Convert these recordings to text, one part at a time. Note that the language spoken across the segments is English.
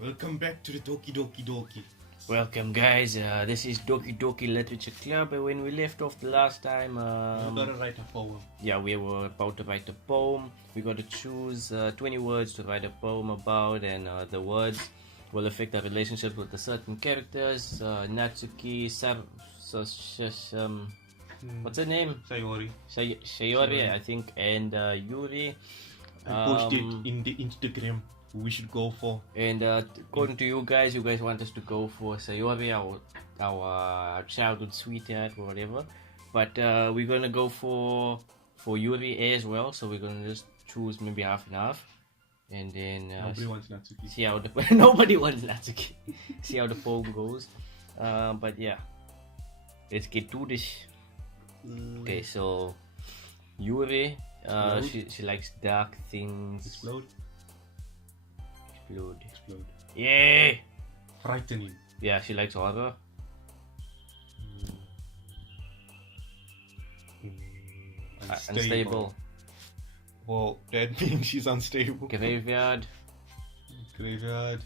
Welcome back to the Doki Doki. Welcome, guys. This is Doki Doki Literature Club. And when we left off the last time, You gotta write a poem. yeah, we were about to write a poem. We got to choose 20 words to write a poem about, and the words will affect our relationship with the certain characters. Natsuki, what's her name? Sayori. Sayori, I think, and Yuri. I posted in the Instagram who we should go for. And according to you guys want us to go for Sayori, our childhood sweetheart or whatever. But we're gonna go for Yuri as well. So we're gonna just choose maybe half and half, and then Nobody wants Natsuki. see how the nobody wants Natsuki. See how the poem goes. But yeah, let's get to this. Okay, so Yuri, she likes dark things. Explode. Yeah. Frightening. Yeah, she likes horror. Unstable. Well, that means she's unstable. Graveyard.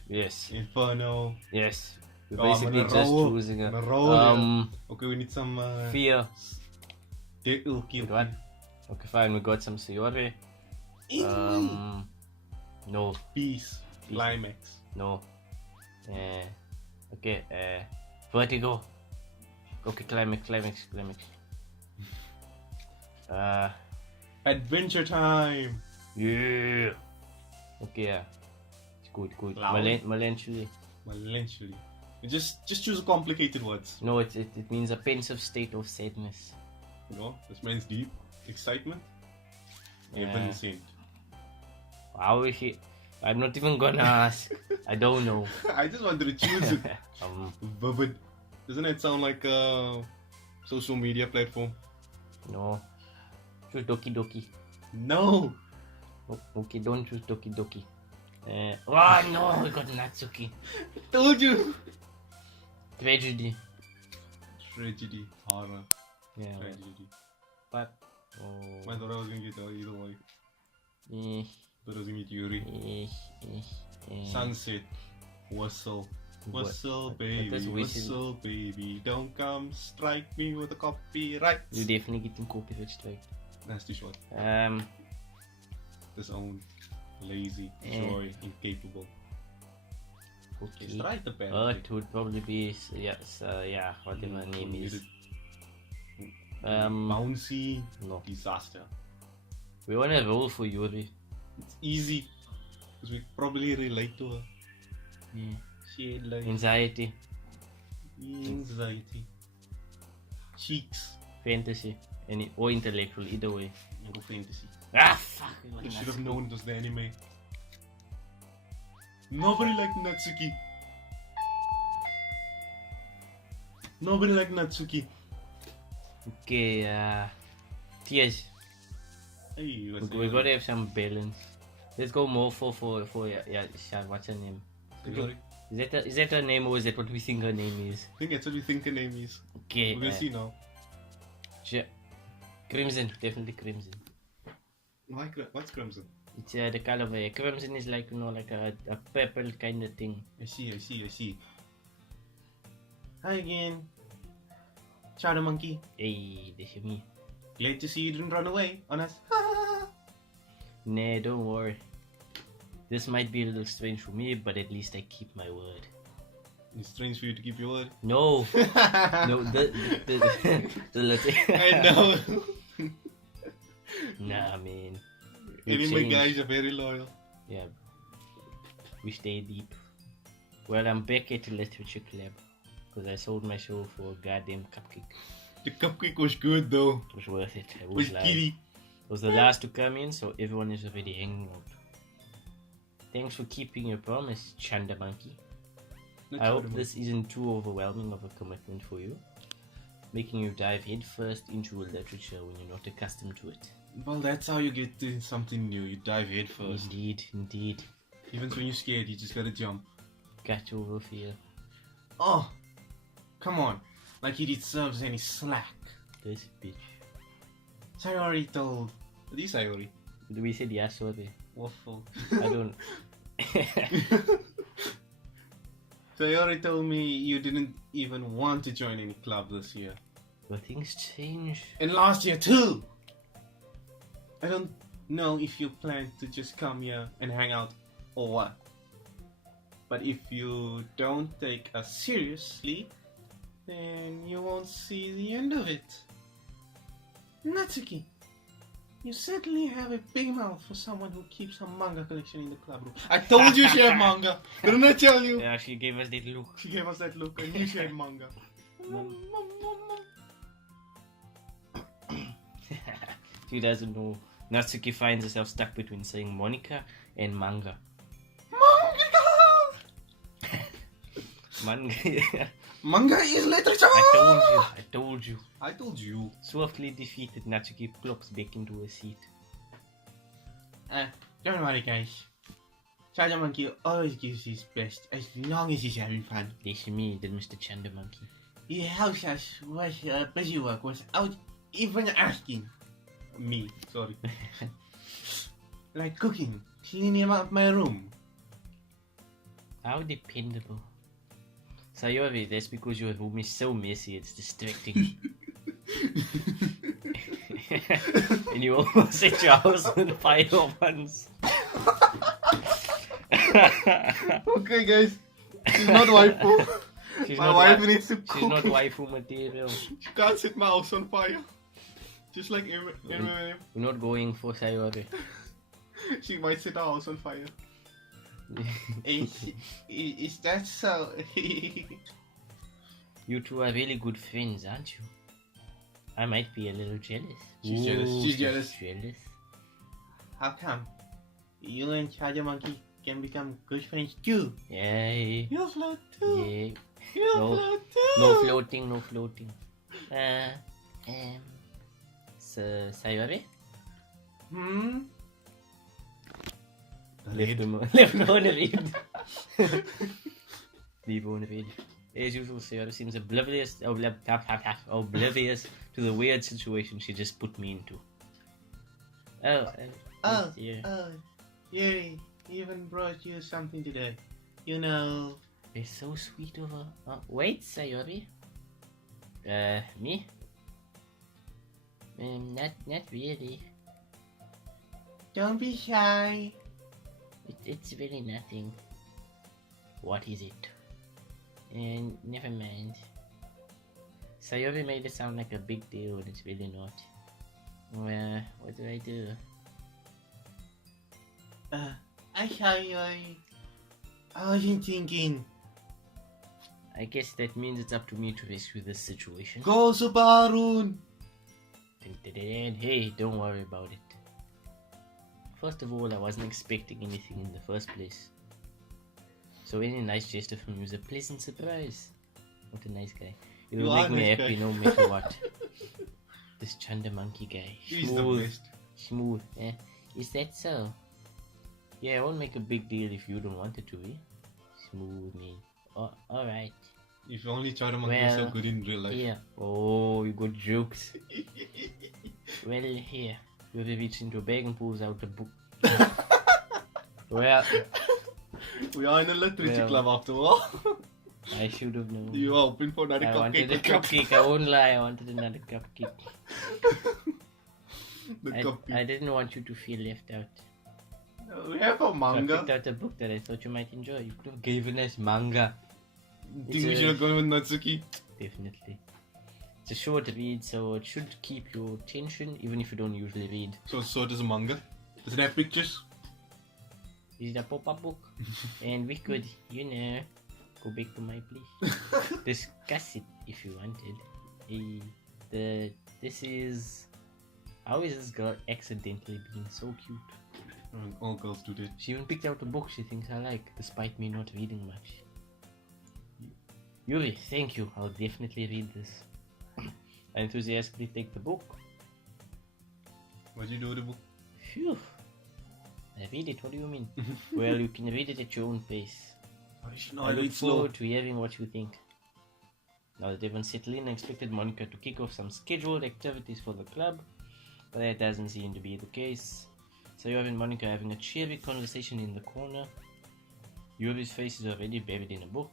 Yes. Inferno. Yes. We're Oh, I'm basically on a just roll. choosing On a. a roll, Okay, we need some Fear. Okay. What? Okay, fine. We got some Sayori. No. Peace. Climax. No. Okay. Vertigo. Okay, climax. Adventure time. Yeah. Okay, yeah. It's good. Loud. Melancholy. Melancholy. Just choose complicated words. No, it means a pensive state of sadness. You know, this means deep excitement. Yeah. Heaven sent. How is she? I'm not even gonna ask. I don't know. I just wanted to choose it. Vivid. Doesn't it sound like a social media platform? No. Choose Doki Doki. No. Oh, okay, don't choose Doki Doki. Oh no, we got Natsuki. Told you. Tragedy. Horror. Yeah. Tragedy. But. I thought I was gonna get either way. Eh, Thought I was gonna get Yuri. Sunset. Whistle. Whistle, baby. That's Whistle, baby. Don't come strike me with a copyright. You're definitely getting copyright strike. That's too short. Disowned. Lazy. Joy. Incapable. Okay. Just write the pen. It would probably be whatever her name is. Bouncy. No. Disaster. We wanna roll for Yuri. It's easy. Because we probably relate to her. Yeah. She had like Anxiety. anxiety. Cheeks. Fantasy. Or intellectual, either way. No fantasy. Ah, fuck. I should have known it was the anime. Nobody liked Natsuki. Nobody liked Natsuki. Okay, tears. Hey, We gotta have some balance. Let's go more for what's her name? Sorry. Is that her name, or is that what we think her name is? I think that's what we think her name is. Okay. We're gonna see now. Crimson, definitely crimson. What's crimson? It's the color of hair. Crimson is like, like a purple kind of thing. I see. Hi again. Shadow monkey. Hey, this is me. Glad to see you didn't run away on us. Nah, don't worry. This might be a little strange for me, but at least I keep my word. It's strange for you to keep your word. No. No, I know. Nah, man. Anyway, guys are very loyal. Yeah. We stay deep. Well, I'm back at the Literature Club because I sold my show for a goddamn cupcake. The cupcake was good though. It was worth it. It was kitty. It was the last to come in, so everyone is already hanging out. Thanks for keeping your promise, Chanda Monkey. I hope this isn't too overwhelming of a commitment for you, making you dive headfirst into literature when you're not accustomed to it. Well, that's how you get to something new. You dive head first. Indeed. Even when you're scared, you just gotta jump. Catch over fear. Oh, come on. Like he deserves any slack. This bitch. Sayori told. What is Sayori? We said yes, sorry. Waffle. I don't. Sayori told me you didn't even want to join any club this year. But things change. And last year too! I don't know if you plan to just come here and hang out or what. But if you don't take us seriously, then you won't see the end of it. Natsuki, you certainly have a big mouth for someone who keeps a manga collection in the club room. I told you she had manga! Didn't I tell you? Yeah, she gave us that look. She gave us that look. I knew she had manga. She doesn't know. Natsuki finds herself stuck between saying Monica and manga. Manga! Manga is literature! I told you. I told you. Swiftly defeated, Natsuki plops back into her seat. Don't worry, guys. Chanda Monkey always gives his best as long as he's having fun. That's me, the Mr. Chanda Monkey. He helps us with busy work without even asking. Me, sorry. Like cooking, cleaning up my room. How dependable. Sayori, that's because your room is so messy, it's distracting. And you almost set your house on fire once. Okay, guys. She's not waifu. My wife needs to cook. She's not waifu material. She can't set my house on fire. Just like We're not going for Sayori. She might set our house on fire. Is that so? You two are really good friends, aren't you? I might be a little jealous. She's jealous. She's jealous. Jealous. How come? You and Chanda Monkey can become good friends too. Yay. You'll float too. Yeah. You'll float too. No floating, no floating. Sayori? Left him on read. Leave on read. As usual, Sayori seems oblivious to the weird situation she just put me into. Yuri even brought you something today. You know. They're so sweet of her. Wait, Sayori. Me? Not really. Don't be shy. It's really nothing. What is it? And never mind. Sayori made it sound like a big deal when it's really not. Well, what do I do? I wasn't thinking. I guess that means it's up to me to rescue this situation. Go, Subarun! Hey, don't worry about it. First of all, I wasn't expecting anything in the first place. So any nice gesture from you is a pleasant surprise. What a nice guy. It will make me happy no matter what. This Chanda Monkey guy. He's the best. Smooth, eh? Is that so? Yeah, I won't make a big deal if you don't want it to be. Smooth, man. Oh, alright. If only Chanda Monkey was so good in real life. Yeah. Oh, you got jokes. Well, here. You reach into a bag and pulls out a book. Well, we are in a literature club after all. I should have known. You are hoping for another cupcake. I wanted a cupcake. I won't lie. I wanted another cupcake. I didn't want you to feel left out. We have a manga. So I picked out a book that I thought you might enjoy. You could have given us manga. Think we should have gone with Natsuki? Definitely. It's a short read, so it should keep your attention, even if you don't usually read. So does a manga? Does it have pictures? Is it a pop-up book? And we could, go back to my place. Discuss it if you wanted. This is... How is this girl accidentally being so cute? All girls do that. She even picked out a book she thinks I like, despite me not reading much. Yuri, thank you. I'll definitely read this. I enthusiastically take the book. What do you do with the book? Phew. I read it, what do you mean? Well, you can read it at your own pace. I look forward to hearing what you think. Now that everyone's settled in, I expected Monica to kick off some scheduled activities for the club, but that doesn't seem to be the case. So Yuri and Monica having a cheery conversation in the corner. Yuri's face is already buried in a book.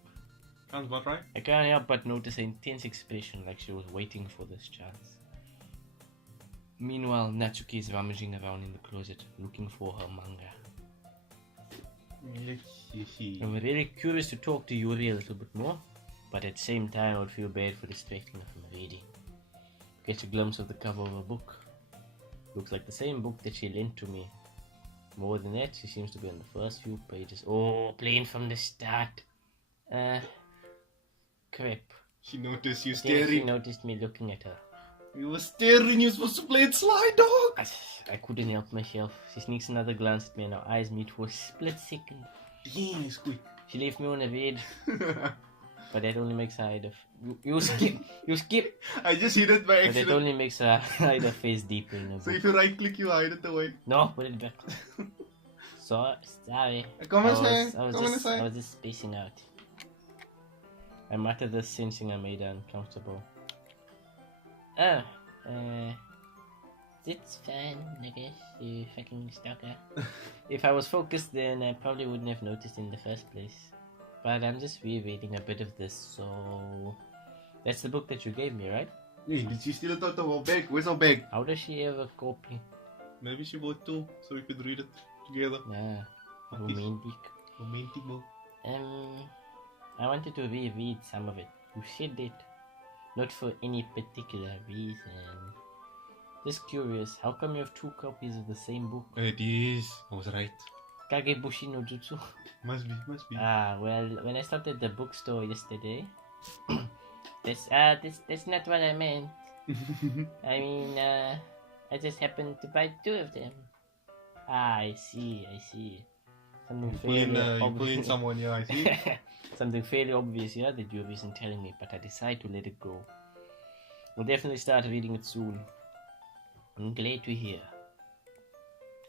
Sounds about right. I can't help but notice an intense expression, like she was waiting for this chance. Meanwhile, Natsuki is rummaging around in the closet, looking for her manga. I'm really curious to talk to Yuri a little bit more, but at the same time I would feel bad for distracting her from reading. Get a glimpse of the cover of a book. Looks like the same book that she lent to me. More than that, she seems to be on the first few pages. Oh, playing from the start. Crap. She noticed you I think she staring. noticed me looking at her. You were staring. You're supposed to play it sly, dog. I couldn't help myself. She sneaks another glance at me and our eyes meet for a split second. Damn, it's quick. She left me on a bed, but that only makes her hide her... You skip! I just hit it by But accident. that only makes her hide her face deeper in her So book. if you right click, you hide it away. No, put it back. Sorry. Come on, I was just spacing out. I muttered this, sensing I made her uncomfortable. It's fine, I guess, you fucking stalker. If I was focused, then I probably wouldn't have noticed in the first place. But I'm just rereading a bit of this, so... That's the book that you gave me, right? Hey, did she steal it out of our bag? Where's our bag? How does she ever copy? Maybe she bought two, so we could read it together. Yeah, romantic. Romantic book. I wanted to reread some of it. You said it. Not for any particular reason. Just curious, how come you have two copies of the same book? It is. I was right. Kagebushi no Jutsu? Must be. Well, when I stopped at the bookstore yesterday, that's not what I meant. I mean, I just happened to buy two of them. I see. Something You pull in someone here, I see. Something fairly obvious here that you isn't telling me, but I decide to let it go. We'll definitely start reading it soon. I'm glad to hear.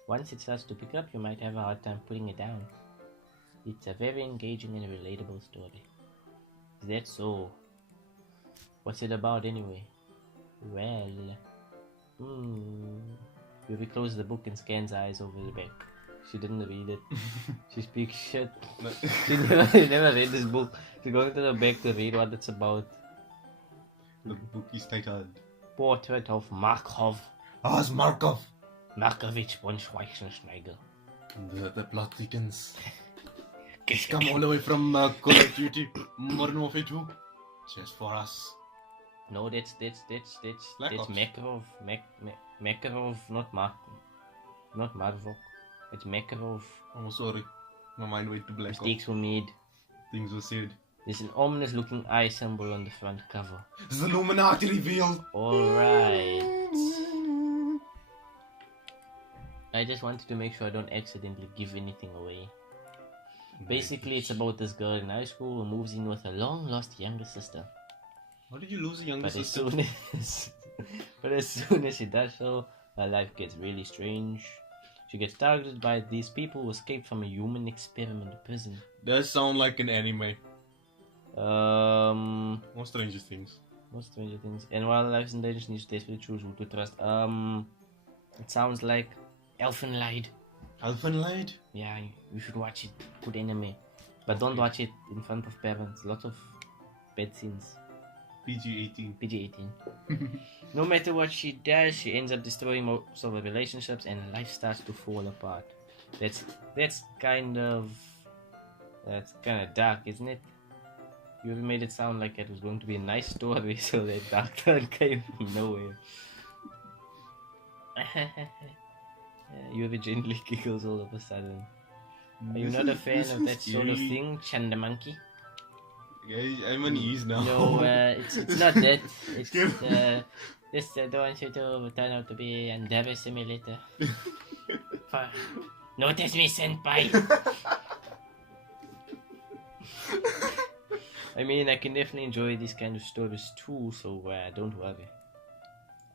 Once it starts to pick up, you might have a hard time putting it down. It's a very engaging and relatable story. Is that so? What's it about anyway? Well... Yuri closes the book and scans eyes over the back. She didn't read it. She speaks shit. She never read this book. She's going to the back to read what it's about. The book is titled Portrait of Markov. it's Markov. Markovich von Schweichenschneigel. The plot thickens. It's come all the way from Call of Duty Modern Warfare 2. Just for us. No, that's Black Ops. Makarov. Makarov, not Marvok. It's Makarov. Oh, sorry. My mind went to Black Ops. Mistakes were made. Things were said. There's an ominous looking eye symbol on the front cover. It's the Illuminati revealed. Alright. I just wanted to make sure I don't accidentally give anything away. Basically, it's about this girl in high school who moves in with her long lost younger sister. How did you lose a younger But sister? as soon as she does so, her life gets really strange. She gets targeted by these people who escaped from a human experiment prison. Does sound like an anime. More Stranger Things. Most Stranger Things. And while life in danger, she needs to desperately choose who to trust. It sounds like Elfenlied. Elfenlied? Yeah, you should watch it. Good anime. But don't watch it in front of parents. Lots of bad scenes. PG-18. PG-18. No matter what she does, she ends up destroying most of her relationships and life starts to fall apart. That's kind of dark, isn't it? You made it sound like it was going to be a nice story, so that dark turn came from nowhere. You gently giggles all of a sudden. Are you not a fan of that sort of thing, Chanda Monkey? Yeah, I'm on ease now. No, it's not that. It's this don't want you to turn out to be an Endeavor Simulator. Notice me, senpai. I mean, I can definitely enjoy these kind of stories too, so don't worry.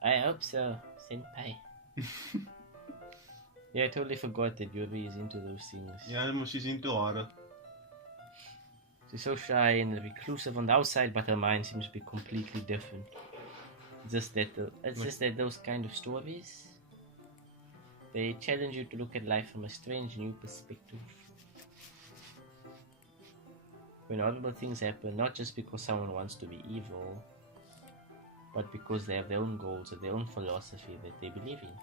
I hope so, senpai. Yeah, I totally forgot that Yuri is into those things. Yeah, she's into horror. She's so shy and reclusive on the outside, but her mind seems to be completely different. It's just that those kind of stories, they challenge you to look at life from a strange new perspective. when horrible things happen, not just because someone wants to be evil, but because they have their own goals or their own philosophy that they believe in.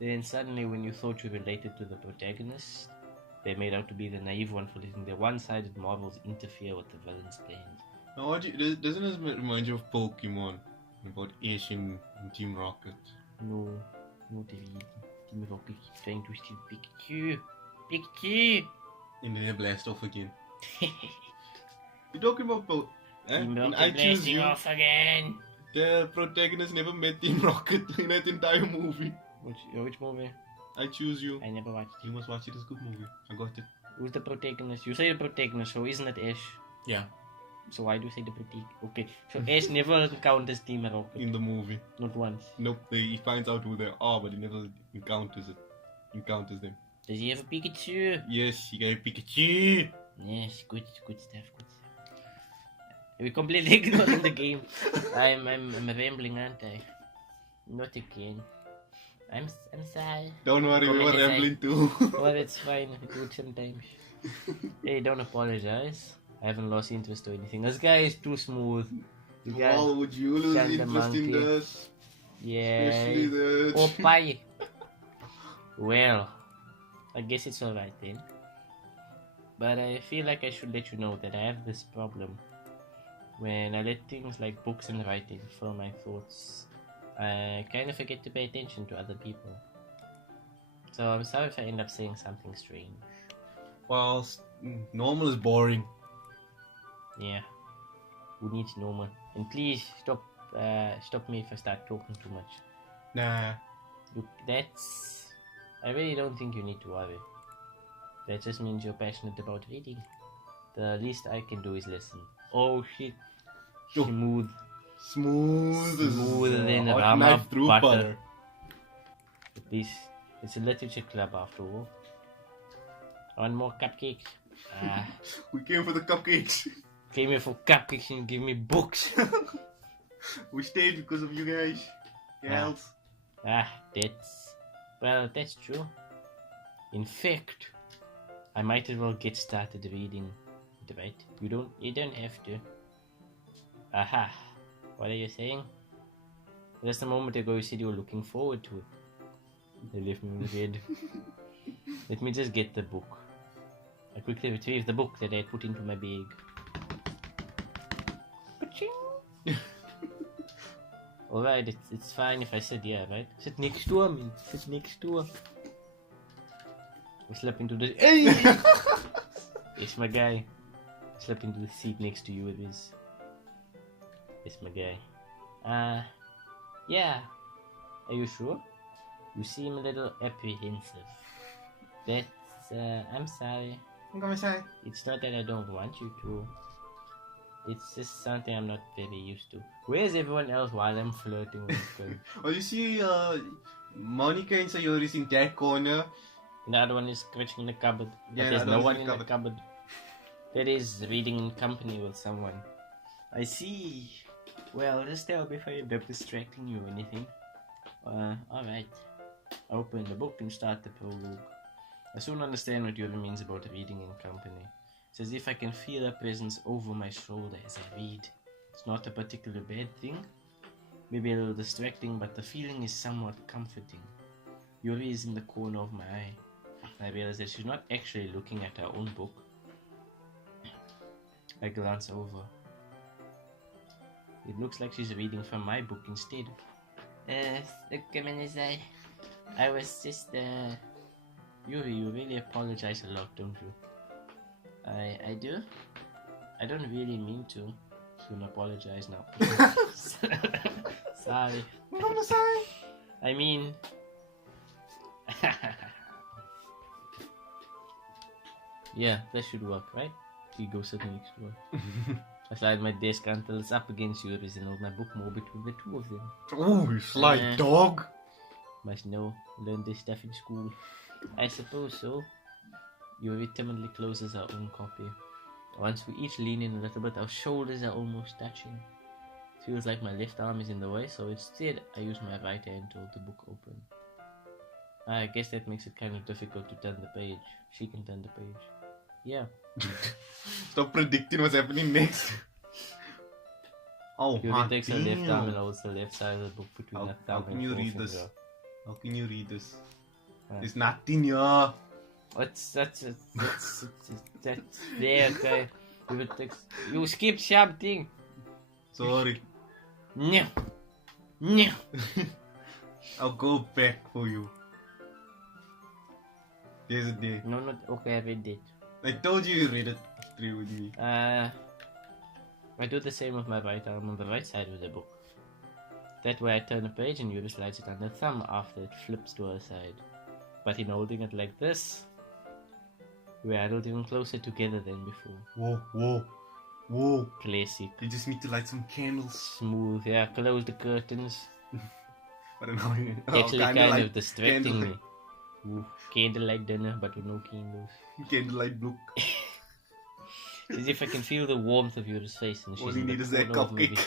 Then suddenly, when you thought you related to the protagonist, they made out to be the naive one for letting their one-sided marvels interfere with the villain's plans. Now, doesn't this remind you of Pokemon? About Ash and Team Rocket? No, David. Team Rocket keeps trying to steal Pikachu. Pikachu! And then they blast off again. You're talking about Team Rocket I choose blasting you. off again. The protagonist never met Team Rocket in that entire movie. Which movie? I choose you. I never watched it. You must watch it. It's a good movie. I got it. Who's the protagonist? You say the protagonist, so isn't it Ash? Yeah. So why do you say the protagonist? Okay, so Ash never encounters Team Rocket. In the movie. Not once. Nope. He finds out who they are, but he never encounters them. Does he have a Pikachu? Yes, he got a Pikachu. Yes, good stuff. We completely ignoring the game. I'm rambling, aren't I? Not again. I'm sorry. Don't worry, we were rambling too. Well, it's fine. I do it sometimes. Hey, don't apologize. I haven't lost interest or anything. This guy is too smooth. Why would you lose Chanda interest in monkey. this? Yeah. Especially the... Oh, pie. Well, I guess it's alright then. But I feel like I should let you know that I have this problem. When I let things like books and writing fill my thoughts, I kind of forget to pay attention to other people. So I'm sorry if I end up saying something strange. Well, normal is boring. Yeah. Who needs normal? And please stop me if I start talking too much. Nah. Look, I really don't think you need to worry. That just means you're passionate about reading. The least I can do is listen. Oh shit. Oh. Smoother than hot rama knife through butter. At least it's a literature club after all. One more cupcakes. We came for the cupcakes. Came here for cupcakes and give me books. We stayed because of you guys. Else. That's true. In fact, I might as well get started reading. Right? You don't have to. Aha. What are you saying? Just a moment ago you said you were looking forward to it. They left me in bed. Let me just get the book. I quickly retrieved the book that I had put into my bag. Alright, it's fine if I sit here, right? Sit next to him. Sit next to him. We slip into the... Hey! It's my guy. Slip into the seat next to you, it is. It's my guy. Yeah. Are you sure? You seem a little apprehensive. I'm sorry. It's not that I don't want you to. It's just something I'm not very used to. Where's everyone else while I'm flirting with this girl? Oh, you see, Monica and Sayori is in that corner. The other one is scratching in the cupboard. But Yeah, there's the no other one one's in in the the cupboard. That is reading in company with someone. I see. Well, just tell me if I end up distracting you or anything. Alright. Open the book and start the prologue. I soon understand what Yuri means about reading in company. It's as if I can feel her presence over my shoulder as I read. It's not a particularly bad thing. Maybe a little distracting, but the feeling is somewhat comforting. Yuri is in the corner of my eye. I realize that she's not actually looking at her own book. I glance over. It looks like she's reading from my book instead. I was just, Yuri, you really apologize a lot, don't you? I do? I don't really mean to. Soon apologize now. Sorry. I'm sorry. I mean... Yeah, that should work, right? You go sit next to her. I slide my desk until it's up against yours and hold my book more between the two of them. Oh, you sly dog. Must know, learn this stuff in school. I suppose so. Yuri timidly closes her own copy. Once we each lean in a little bit, our shoulders are almost touching. Feels like my left arm is in the way, so instead I use my right hand to hold the book open. I guess that makes it kind of difficult to turn the page. She can turn the page. Yeah, Stop predicting what's happening next. Oh, Yuri takes her left arm and holds the left side of the book between her thumb and forefinger. How can you read this? There's nothing here. That's there, okay. You skip something. Sorry. No. No. I'll go back for you. There's a day. No, not okay, I read it. I told you read it through with me. I do the same with my right arm on the right side of the book. That way I turn a page and Yuri slides it on the thumb after it flips to her side. But in holding it like this, we're huddled even closer together than before. Whoa. Classic. You just need to light some candles. Smooth, yeah, close the curtains. But annoying. Actually kind of distracting me. Ooh, candlelight dinner, but with no candles. Candlelight book. As if I can feel the warmth of Yuri's face. And all you need is that cupcake.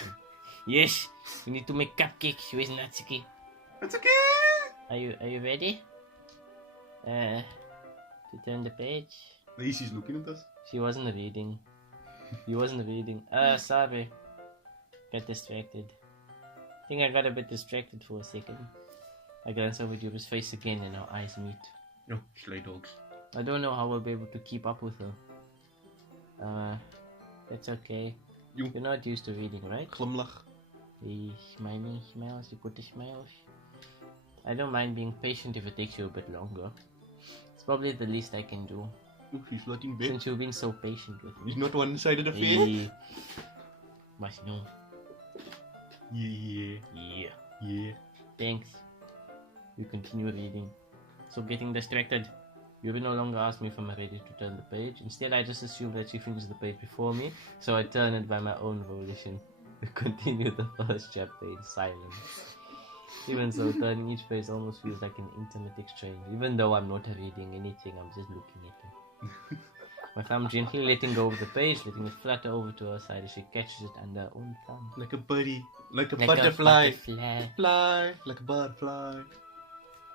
Yes, we need to make cupcakes. Where's Natsuki? It's okay. Are you ready? To turn the page. She's looking at us. She wasn't reading. He wasn't reading. Sorry. Got distracted. I think I got a bit distracted for a second. I glance over Yuri's face again and our eyes meet. No, slay dogs. I don't know how we'll be able to keep up with her. That's okay. You're not used to reading, right? Glimlach. The smiling smiles, you put the smiles. I don't mind being patient if it takes you a bit longer. It's probably the least I can do. Oh, she's not in bed. Since you've been so patient with me. It's not one-sided affair. Must know. Yeah. Thanks. You continue reading. So getting distracted. Yuri no longer asks me if I'm ready to turn the page. Instead, I just assume that she finishes the page before me, so I turn it by my own volition. To continue the first chapter in silence. Even so, turning each page almost feels like an intimate exchange. Even though I'm not reading anything, I'm just looking at it. My thumb gently letting go of the page, letting it flutter over to her side as she catches it under her own thumb. Like a birdie. Like a butterfly. Fly. Like a butterfly.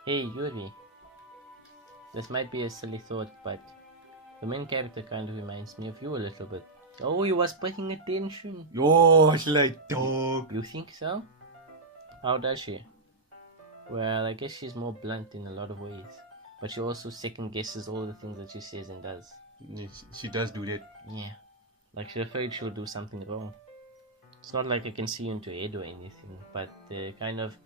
Hey, Yuri. This might be a silly thought, but the main character kind of reminds me of you a little bit. Oh, you was paying attention. Oh, slay dog. You think so? How does she? Well, I guess she's more blunt in a lot of ways. But she also second guesses all the things that she says and does. She does do that. Yeah. Like she's afraid she'll do something wrong. It's not like I can see into her head or anything, but they're kind of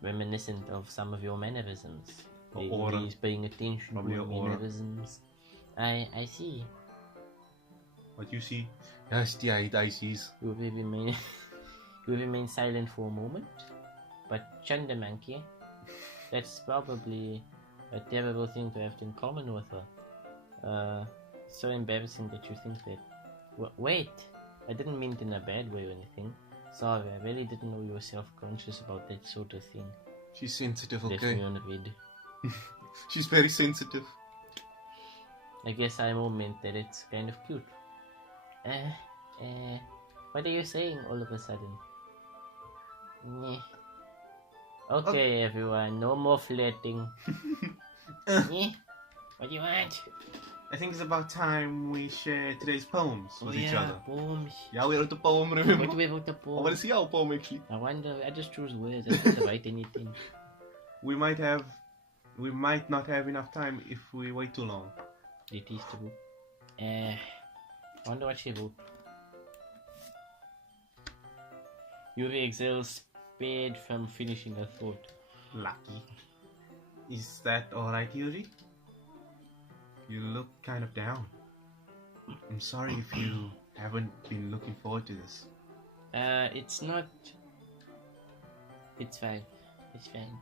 reminiscent of some of your mannerisms. He's paying attention to your mannerisms. I see. What you see? Yes, the I sees. You will remain silent for a moment. But Chanda Monkey, that's probably a terrible thing to have in common with her. So embarrassing that you think that. Wait, I didn't mean it in a bad way or anything. Sorry, I really didn't know you were self-conscious about that sort of thing. She's sensitive, okay? Left me on read. She's very sensitive. I guess I more meant that it's kind of cute. What are you saying all of a sudden? Okay, everyone, no more flirting. What do you want? I think it's about time we share today's poems with each other. Poems. Yeah, we wrote the poem, remember? What do we wrote the poem? I want to see our poem actually. I wonder, I just choose words, I don't write anything. We might not have enough time if we wait too long. It is true. I wonder what she wrote. Yuri exhales, spared from finishing her thought. Lucky. Is that alright, Yuri? You look kind of down. I'm sorry if you haven't been looking forward to this. It's not... It's fine. It's fine.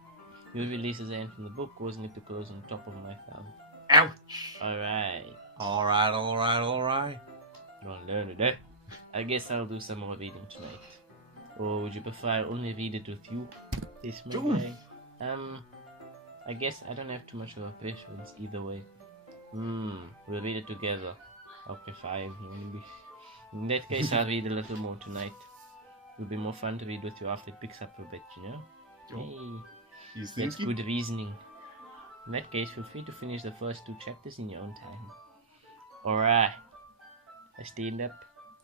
Yuri releases her hand from the book, causing it to close on top of my thumb. Ouch! Alright. Alright. Gonna learn it, eh? I guess I'll do some more reading tonight. Or would you prefer I only read it with you? This way? I guess I don't have too much of a preference either way. We'll read it together. Okay, fine. In that case, I'll read a little more tonight. It'll be more fun to read with you after it picks up a bit, you know? Hey, that's good reasoning. In that case, feel free to finish the first 2 chapters in your own time. Alright. I stand up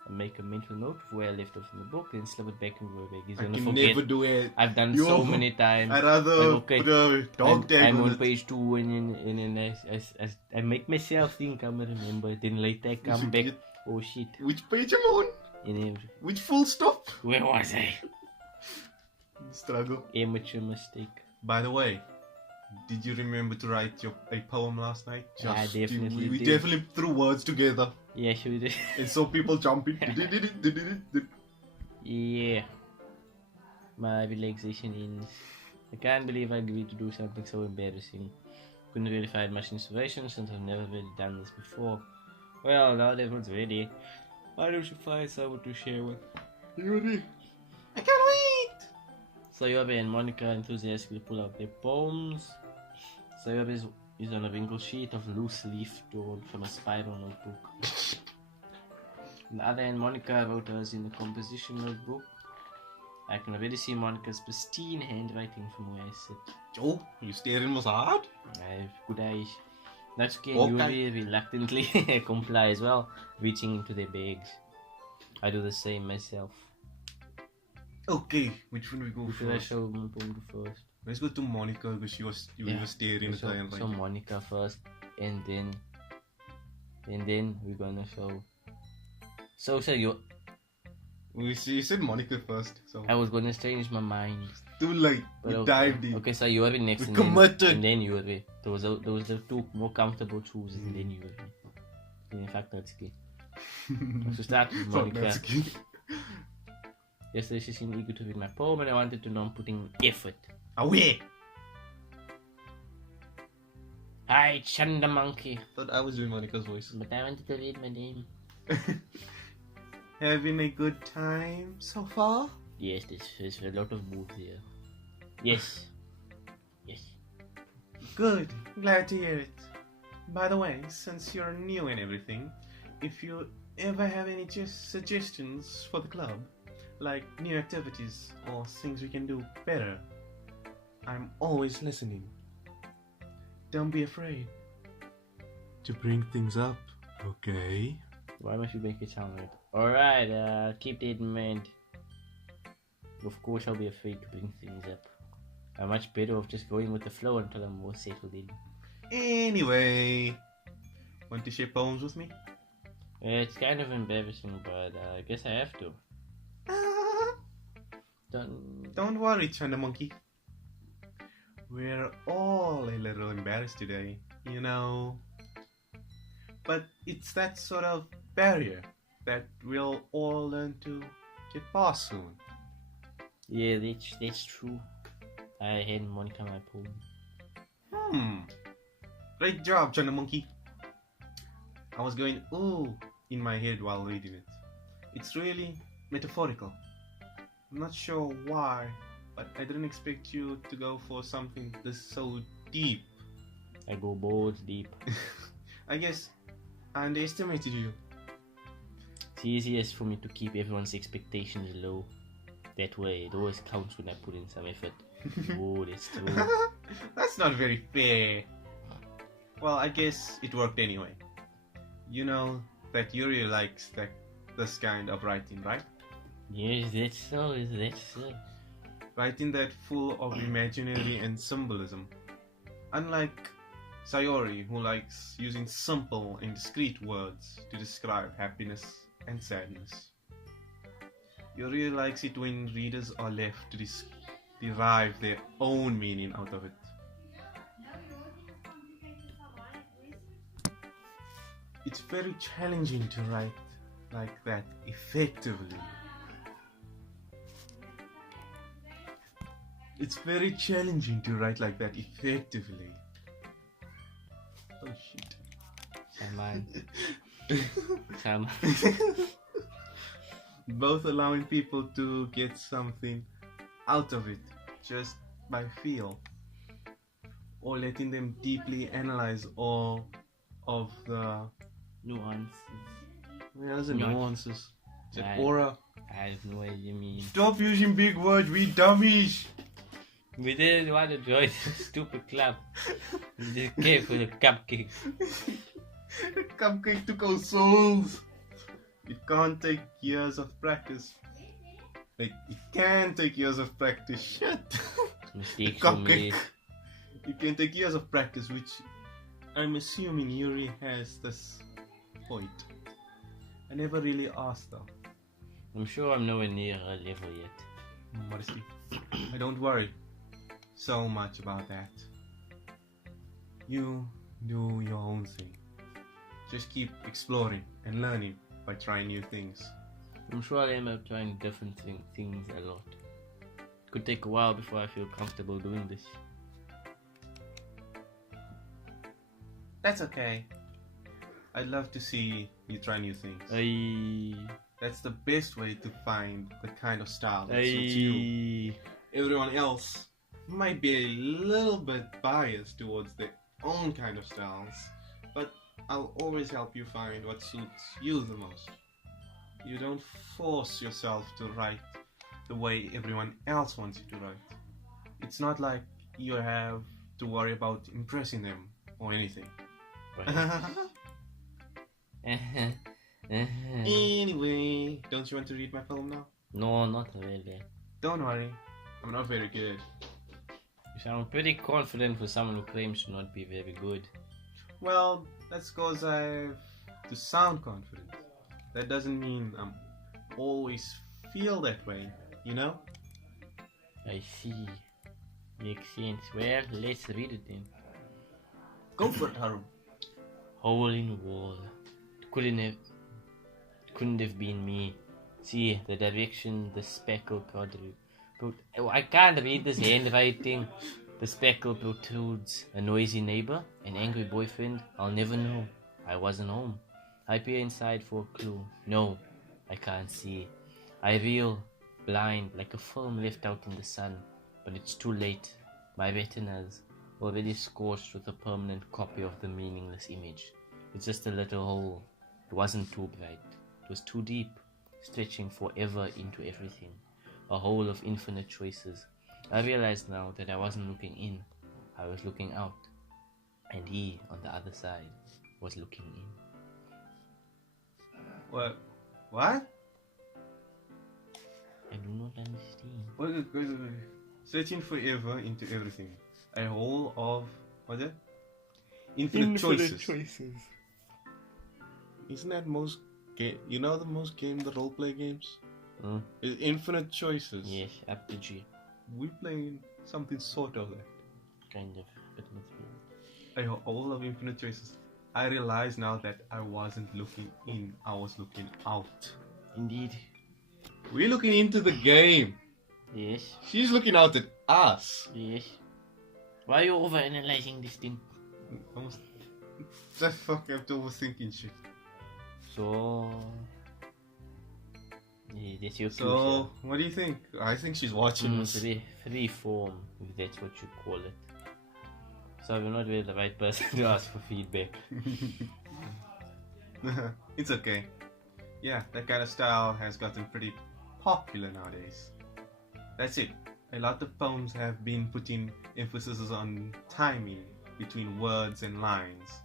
and make a mental note of where I left off in the book and slip it back into my bag. He's I gonna can forget. never do it. I've done so many times. I'd rather okay, put a dog tag I'm on on it. page 2 and then I make myself think I'm gonna remember. Then later I come back. Oh shit. Which page am I on? Which full stop? Where was I? Struggle. Amateur mistake. By the way, did you remember to write a poem last night? I definitely we did. definitely threw words together. Yeah, we did. And so people jumping. Yeah. My relaxation ends. I can't believe I agreed to do something so embarrassing. Couldn't really find much inspiration since I've never really done this before. Well, now that everyone's ready, why don't you find someone to share with? You ready? I can't wait! Sayobe and Monica enthusiastically pull out their poems. Sayobe is on a wrinkled sheet of loose leaf torn from a spiral notebook. On the other hand, Monica wrote hers in a composition notebook. I can already see Monica's pristine handwriting from where I sit. Oh, you staring was hard? I have good eyes. That's okay, Okay. Yuri reluctantly comply as well, reaching into their bags. I do the same myself. Okay, which one we go Who should I first? show my poem to first? Let's go to Monica because you were staring at her and So Monica first, and then we're gonna show. So you. You said Monica first, so I was gonna change my mind. too late. We But dived in. Okay, so you are next. We and committed. And then you are. Those are the two more comfortable choices, and then you are. In fact, that's key. So start with So Monica. that's key. Yesterday she seemed eager to read my poem, and I wanted to know I'm putting effort. Away! Hi, Chanda Monkey. Thought I was doing Monica's voice. But I wanted to read my name. Having a good time so far? Yes, there's a lot of mood here. Yes. Yes. Good. Glad to hear it. By the way, since you're new and everything, if you ever have any suggestions for the club, like new activities or things we can do better, I'm always listening. Don't be afraid to bring things up, okay? Why must you make it sound right? Alright, keep that in mind. Of course I'll be afraid to bring things up. I'm much better off just going with the flow until I'm more settled in. Anyway, want to share poems with me? It's kind of embarrassing, but I guess I have to. Don't worry, Chanda Monkey. We're all a little embarrassed today, you know. But it's that sort of barrier that we'll all learn to get past soon. Yeah, that's true. I hand Monica my poem. Great job, Chanda Monkey. I was going ooh in my head while reading it. It's really metaphorical. I'm not sure why, but I didn't expect you to go for something this so deep. I go balls deep. I guess I underestimated you. It's easiest for me to keep everyone's expectations low. That way, it always counts when I put in some effort. Oh, that's true. That's not very fair. Well, I guess it worked anyway. You know that Yuri likes this kind of writing, right? Yes, that's so. Writing that full of imaginary and symbolism. Unlike Sayori, who likes using simple and discrete words to describe happiness and sadness. Yuri likes it when readers are left to derive their own meaning out of it. It's very challenging to write like that effectively. It's very challenging to write like that effectively. Oh shit. Come on. Both allowing people to get something out of it just by feel, or letting them deeply analyze all of the Nuances. there's the nuances. Is it I- aura? I have no idea you mean. Stop using big words, we dummies! We didn't want to join the stupid club. We just came for the cupcakes. Cupcake took our souls. It can't take years of practice. Like, it can take years of practice. Shit. Mistake Cupcake. It can take years of practice, which I'm assuming Yuri has this point. I never really asked though. I'm sure I'm nowhere near her level yet. Modesty. I don't worry so much about that. You do your own thing. Just keep exploring and learning by trying new things. I'm sure I'll end up trying different things a lot. It could take a while before I feel comfortable doing this. That's okay. I'd love to see you try new things. That's the best way to find the kind of style that suits you. Everyone else might be a little bit biased towards their own kind of styles, but I'll always help you find what suits you the most. You don't force yourself to write the way everyone else wants you to write. It's not like you have to worry about impressing them or anything. Anyway, don't you want to read my poem now? No, not really. Don't worry, I'm not very good. You sound pretty confident for someone who claims to not be very good. Well, that's because I have to sound confident. That doesn't mean I'm always feel that way, you know? I see. Makes sense. Well, let's read it then. Go for it, Haru. Hole in the wall. Couldn't have been me. See, the direction the speckle protrudes. I can't read this handwriting. The speckle protrudes. A noisy neighbor, an angry boyfriend. I'll never know. I wasn't home. I peer inside for a clue. No, I can't see. I reel, blind, like a film left out in the sun. But it's too late. My retina's already scorched with a permanent copy of the meaningless image. It's just a little hole. It wasn't too bright. It was too deep, stretching forever into everything. A hole of infinite choices. I realized now that I wasn't looking in. I was looking out. And he, on the other side, was looking in. What? I do not understand. Wait. Searching forever into everything. A hole of, what's that? Infinite choices. Isn't that most game? You know the most game, the roleplay games? It's infinite choices. Yes, RPG. We playing something sort of that. Kind of, but not really. A hole of infinite choices. I realize now that I wasn't looking in, I was looking out. Indeed. We're looking into the game. Yes. She's looking out at us. Yes. Why are you overanalyzing this thing? The fuck, I'm overthinking shit. So... yeah, that's your So, crucial. what do you think? I think she's watching us. Free form, if that's what you call it. So we're not really the right person to ask for feedback. It's okay. Yeah, that kind of style has gotten pretty popular nowadays. That's it. A lot of poems have been putting emphasis on timing between words and lines.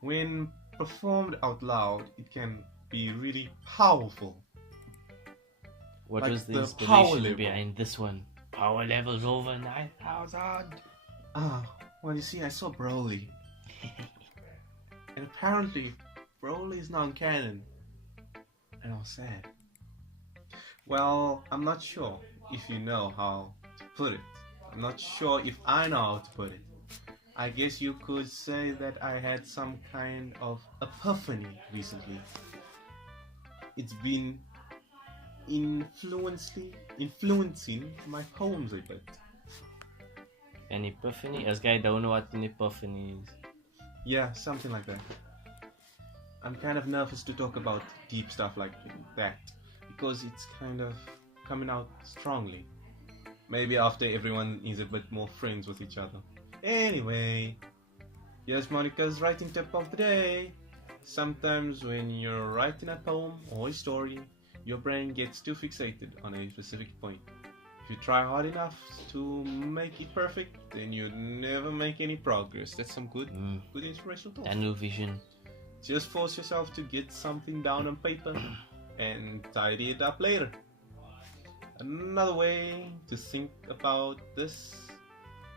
When performed out loud, it can be really powerful. What Like was the the inspiration power level. behind this one? Power levels over 9,000. Well, you see, I saw Broly. And apparently, Broly is non-canon. And I was sad. Well, I'm not sure if you know how to put it. I'm not sure if I know how to put it. I guess you could say that I had some kind of epiphany recently. It's been influencing my poems a bit. An epiphany? As guy don't know what an epiphany is. Yeah, something like that. I'm kind of nervous to talk about deep stuff like that because it's kind of coming out strongly. Maybe after everyone is a bit more friends with each other. Anyway, here's Monica's writing tip of the day. Sometimes when you're writing a poem or a story, your brain gets too fixated on a specific point. If you try hard enough to make it perfect, then you never make any progress. That's some good inspirational talk. Tunnel vision. Just force yourself to get something down on paper and tidy it up later. Another way to think about this,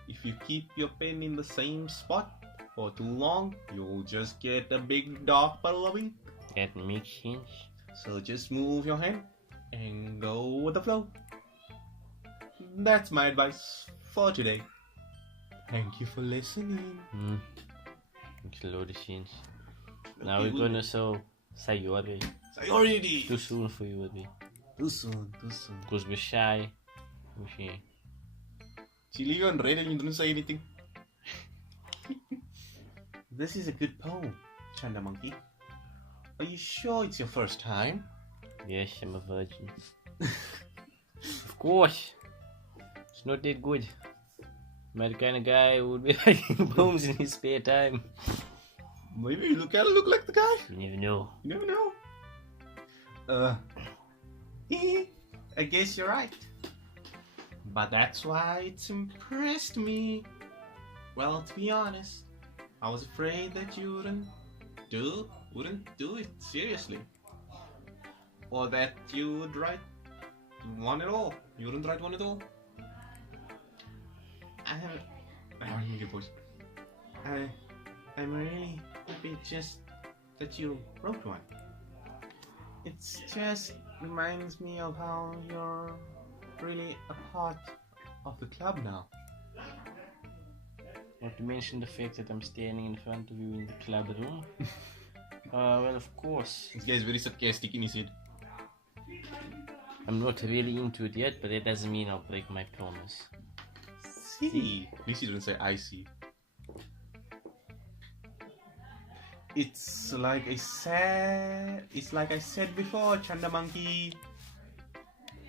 if you keep your pen in the same spot for too long, you'll just get a big dark puddle of ink. That makes sense. So just move your hand and go with the flow. That's my advice for today. Thank you for listening. Makes a lot of sense. Now we're gonna show Sayori. Sayori! Too soon for you, Abby. Too soon. Because we're shy. She leave you on red and you don't say anything. This is a good poem, Chanda Monkey. Are you sure it's your first time? Yes, I'm a virgin. Of course. It's not that good. I'm the kind of guy who would be writing poems in his spare time. Maybe you look like the guy. You never know. You never know. I guess you're right. But that's why it's impressed me. Well, to be honest, I was afraid that you wouldn't do it seriously. Or that you would write one at all. You wouldn't write one at all. I'm really happy just that you wrote one. It just reminds me of how you're really a part of the club now. Not to mention the fact that I'm standing in front of you in the club room. Well, of course. This guy is very sarcastic in his head. I'm not really into it yet, but that doesn't mean I'll break my promise. See? At least you don't say I see. It's like I said before, Chanda Monkey.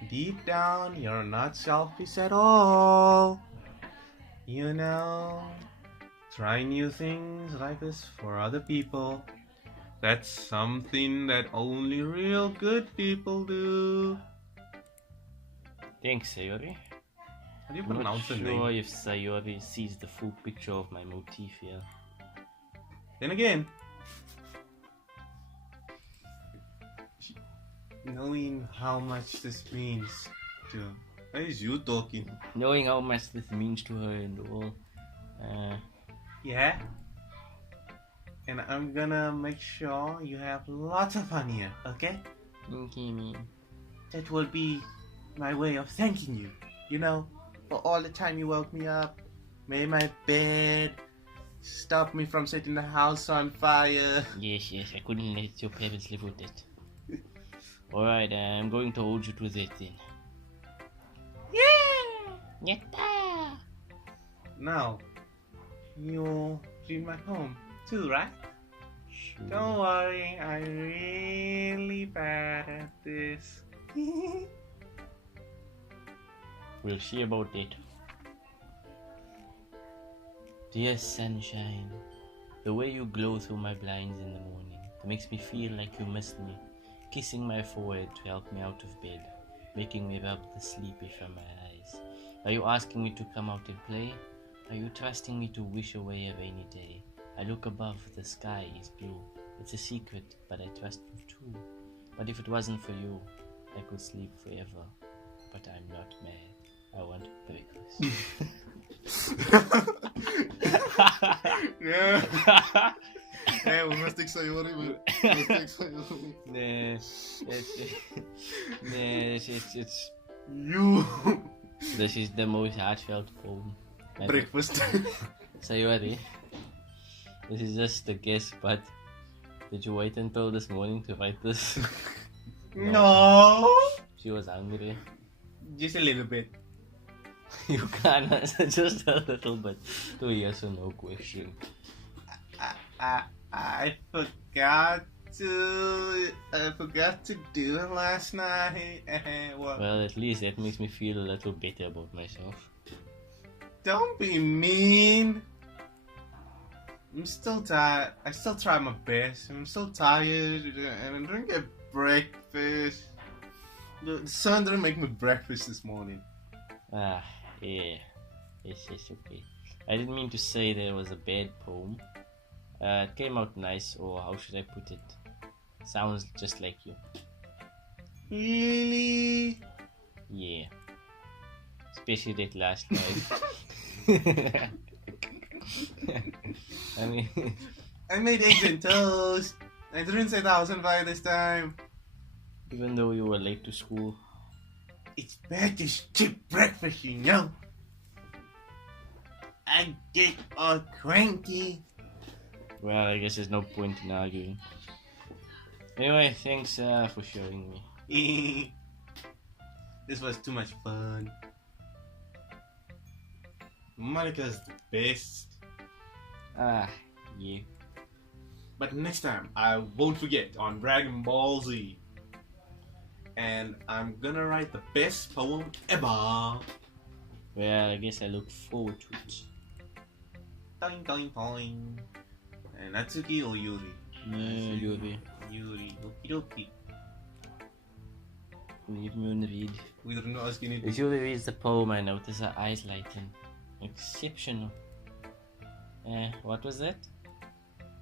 Deep down, you're not selfish at all. You know, try new things like this for other people. That's something that only real good people do. Thanks, Sayori. How do you I'm not pronounce the sure name? if Sayori sees the full picture of my motif here. Then again, knowing how much this means to... Why is you talking? Knowing how much this means to her and all. Yeah? And I'm gonna make sure you have lots of fun here, okay? Okay, man. That will be my way of thanking you, you know, for all the time you woke me up, made my bed, stopped me from setting the house on fire. Yes, I couldn't let your parents live with it. Alright, I'm going to hold you to that then. Yeah! Yatta! Now, you'll read my poem too, right? Sure. Don't worry, I'm really bad at this. We'll see about that. Dear sunshine, the way you glow through my blinds in the morning, it makes me feel like you missed me, kissing my forehead to help me out of bed, making me rub the sleepy from my eyes. Are you asking me to come out and play? Are you trusting me to wish away a rainy day? I look above, the sky is blue. It's a secret, but I trust you too. But if it wasn't for you, I could sleep forever. But I'm not mad. I want breakfast. Yeah. Hey, we must take Sayori, man. It's You. This is the most heartfelt poem. Breakfast. Sayori, this is just a guess, but did you wait until this morning to write this? No. She was hungry. Just a little bit. You can't answer just a little bit to a yes or no question. I forgot to do it last night. Well, at least that makes me feel a little better about myself. Don't be mean. I'm still tired. I still try my best. I'm still tired and I didn't get breakfast. The sun didn't make me breakfast this morning. Ah, yeah. Yes, okay. I didn't mean to say that it was a bad poem. It came out nice, or how should I put it? Sounds just like you. Really? Yeah. Especially that last night. I mean, I made eggs and toast. I didn't say that I was on fire this time. even though you were late to school. It's bad to skip breakfast, you know. I get all cranky. Well, I guess there's no point in arguing. Anyway, thanks for showing me. This was too much fun. Monica's the best. Ah, yeah. But next time, I won't forget on Dragon Ball Z. And I'm gonna write the best poem ever. Well, I guess I look forward to it. Toing, toing, toing. And Natsuki or Yuri? Yuri. Yuri. Doki Doki. Leave me on the read. We don't know asking it. As Yuri reads the poem, I notice her eyes lighten. Exceptional. What was that?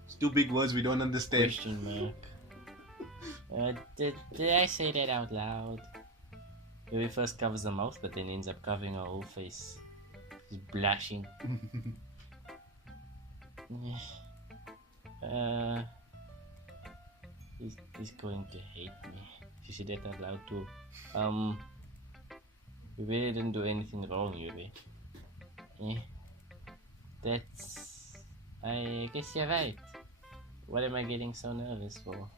It's two big words we don't understand. Question mark. Did I say that out loud? Yuri first covers her mouth, but then ends up covering her whole face. She's blushing. He's going to hate me. She said that out loud too. You really didn't do anything wrong, Yuri. I guess you're right. What am I getting so nervous for?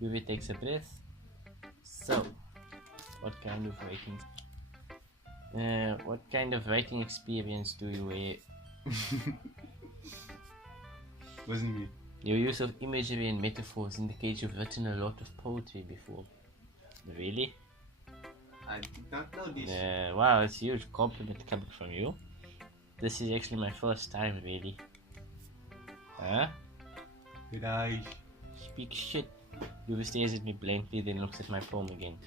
Yuri takes a breath. So, what kind of writing experience do you have? Wasn't me. Your use of imagery and metaphors indicates you've written a lot of poetry before. Really? I did not know this. Wow, it's a huge compliment coming from you. This is actually my first time, really. Huh? Did I? Speak shit. Yuri stares at me blankly, then looks at my poem again.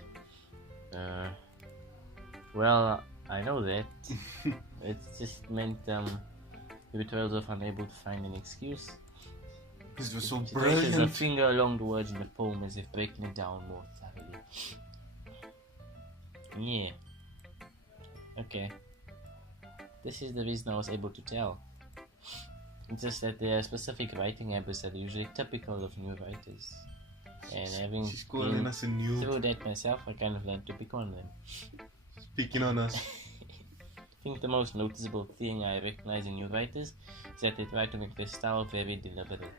Well, I know that. It just meant, Yuri trails off unable to find an excuse. This was so She places her brilliant. finger along the words in the poem as if breaking it down more thoroughly. Yeah. Okay. This is the reason I was able to tell. It's just that there are specific writing habits that are usually typical of new writers. And having She's calling been us a new. through that myself, I kind of learned to pick on them. Speaking on us. I think the most noticeable thing I recognize in new writers is that they try to make their style very deliberate.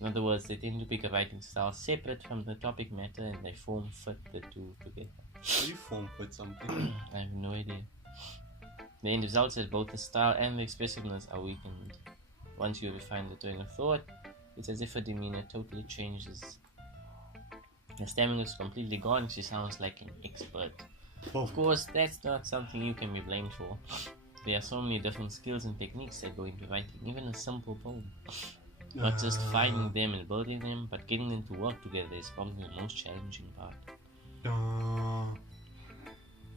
In other words, they tend to pick a writing style separate from the topic matter and they form fit the two together. How do you form fit something? I have no idea. The end result is both the style and the expressiveness are weakened. Once you refine the train of thought, it's as if her demeanor totally changes. Her stamina is completely gone, she sounds like an expert. Of course, that's not something you can be blamed for. There are so many different skills and techniques that go into writing even a simple poem. Not just finding them and building them, but getting them to work together is probably the most challenging part.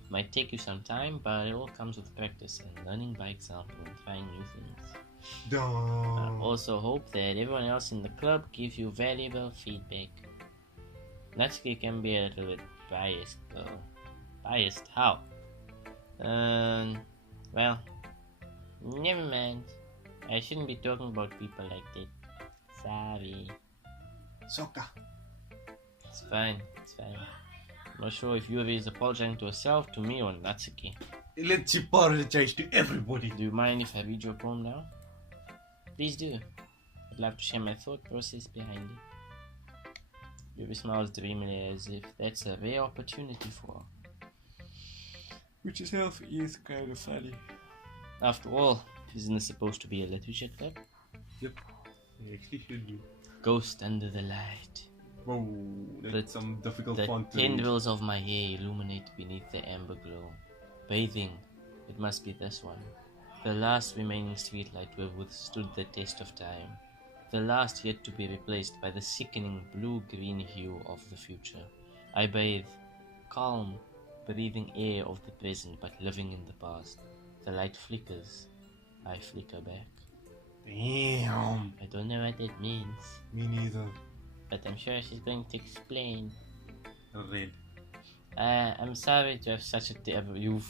Might take you some time, but it all comes with practice and learning by example and trying new things. I also hope that everyone else in the club gives you valuable feedback. Natsuki can be a little bit biased though. Biased? How? Well, never mind. I shouldn't be talking about people like that. Sorry. Sokka. It's fine. I'm not sure if Yuri is apologizing to herself, to me, or Natsuki. Let's apologize to everybody. Do you mind if I read your poem now? Please do. I'd love to share my thought process behind it. Yuri smiles dreamily as if that's a rare opportunity for her. Which itself is kind of funny. After all, isn't this supposed to be a literature club? Yep. It actually should be. Ghost under the light. Whoa, that's some difficult The font to read. tendrils of my hair illuminate beneath the amber glow. Bathing, it must be this one. The last remaining streetlight to have withstood the test of time. The last yet to be replaced by the sickening blue-green hue of the future. I bathe, calm, breathing air of the present but living in the past. The light flickers. I flicker back. Damn. I don't know what that means, Me neither. but I'm sure she's going to explain. Red. I'm sorry to have such a terrible. You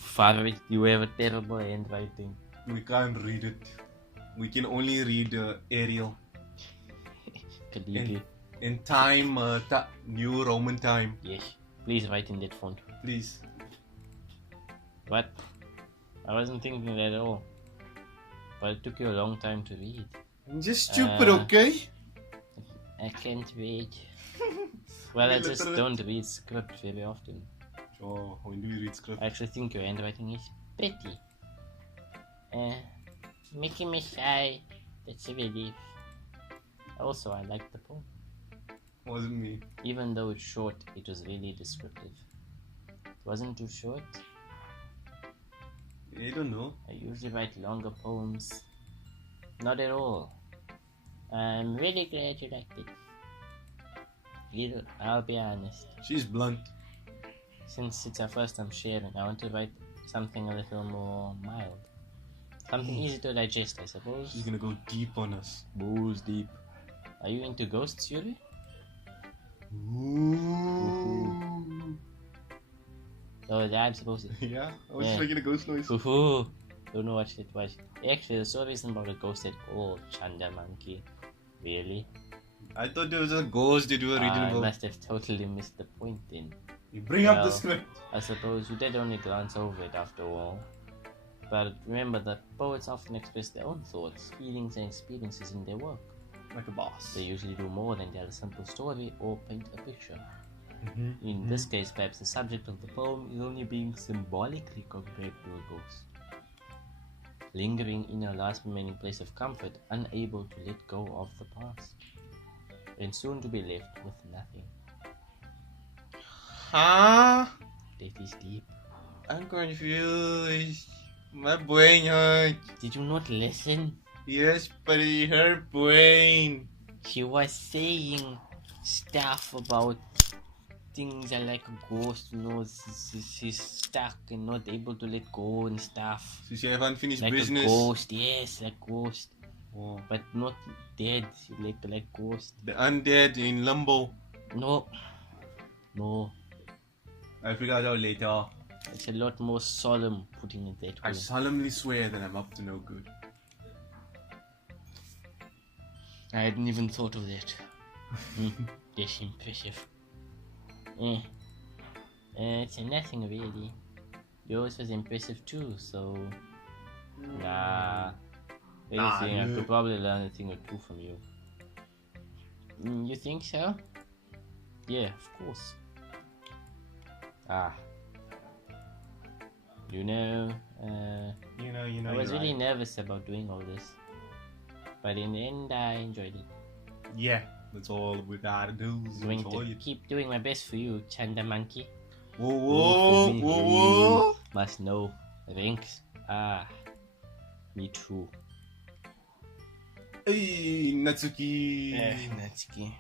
have a terrible handwriting. We can't read it. We can only read Arial. In time, New Roman time. Yes. Please write in that font. Please. What? I wasn't thinking that at all. But it took you a long time to read. I'm just stupid, okay? I can't read. Well, I just don't read script very often. Oh, when do you read script? I actually think your handwriting is pretty. Making me shy. That's a relief. Also, I like the poem. Wasn't me. Even though it's short, it was really descriptive. It wasn't too short. I don't know. I usually write longer poems. Not at all. I'm really glad you liked it. I'll be honest. She's blunt. Since it's our first time sharing, I want to write something a little more mild. Something easy to digest, I suppose. She's gonna go deep on us. Balls deep. Are you into ghosts, Yuri? Ooh. Oh, I'm supposed to. Yeah? I was just making a ghost noise. Ooh. Don't know what it was. Actually, the story isn't about a ghost at all, Chanda Monkey. Really? I thought there was a ghost that you were reading I about. must have totally missed the point then. You bring up the script. I suppose you did only glance over it after all. But remember that poets often express their own thoughts, feelings, and experiences in their work. Like a boss. They usually do more than tell a simple story or paint a picture. Mm-hmm. In this case, perhaps the subject of the poem is only being symbolically compared to a ghost. Lingering in a last remaining place of comfort, unable to let go of the past. And soon to be left with nothing. Huh? That is deep. I'm confused. My brain hurts. Did you not listen? Yes, but it hurt brain. She was saying stuff about things are like a ghost, she's stuck and not able to let go and stuff. So she have unfinished like business. Like a ghost, yes, like ghost. Oh. But not dead, like ghost. The undead in limbo. No. I'll figure it out later. It's a lot more solemn putting it that way. I solemnly swear that I'm up to no good. I hadn't even thought of that. That's impressive. It's nothing really. Yours was impressive too, so... Nah. I could probably learn a thing or two from you. You think so? Yeah, of course. You know, I was really nervous about doing all this. But in the end, I enjoyed it. Yeah, that's all we gotta do. I'm going to keep doing my best for you, Chanda Monkey. Whoa. Must know. Thanks. Me too. Hey, Natsuki. Natsuki.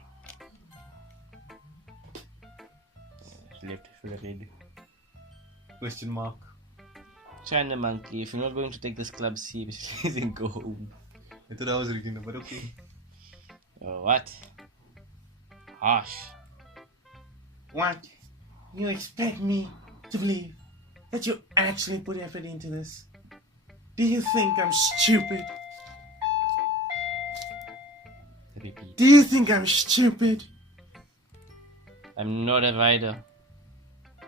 Left full of red. Question mark. Chanda Monkey, if you're not going to take this club seriously, then go home. I thought I was reading it, but okay. What? Harsh. What? You expect me to believe that you actually put effort into this? Do you think I'm stupid? Repeat. Do you think I'm stupid? I'm not a writer.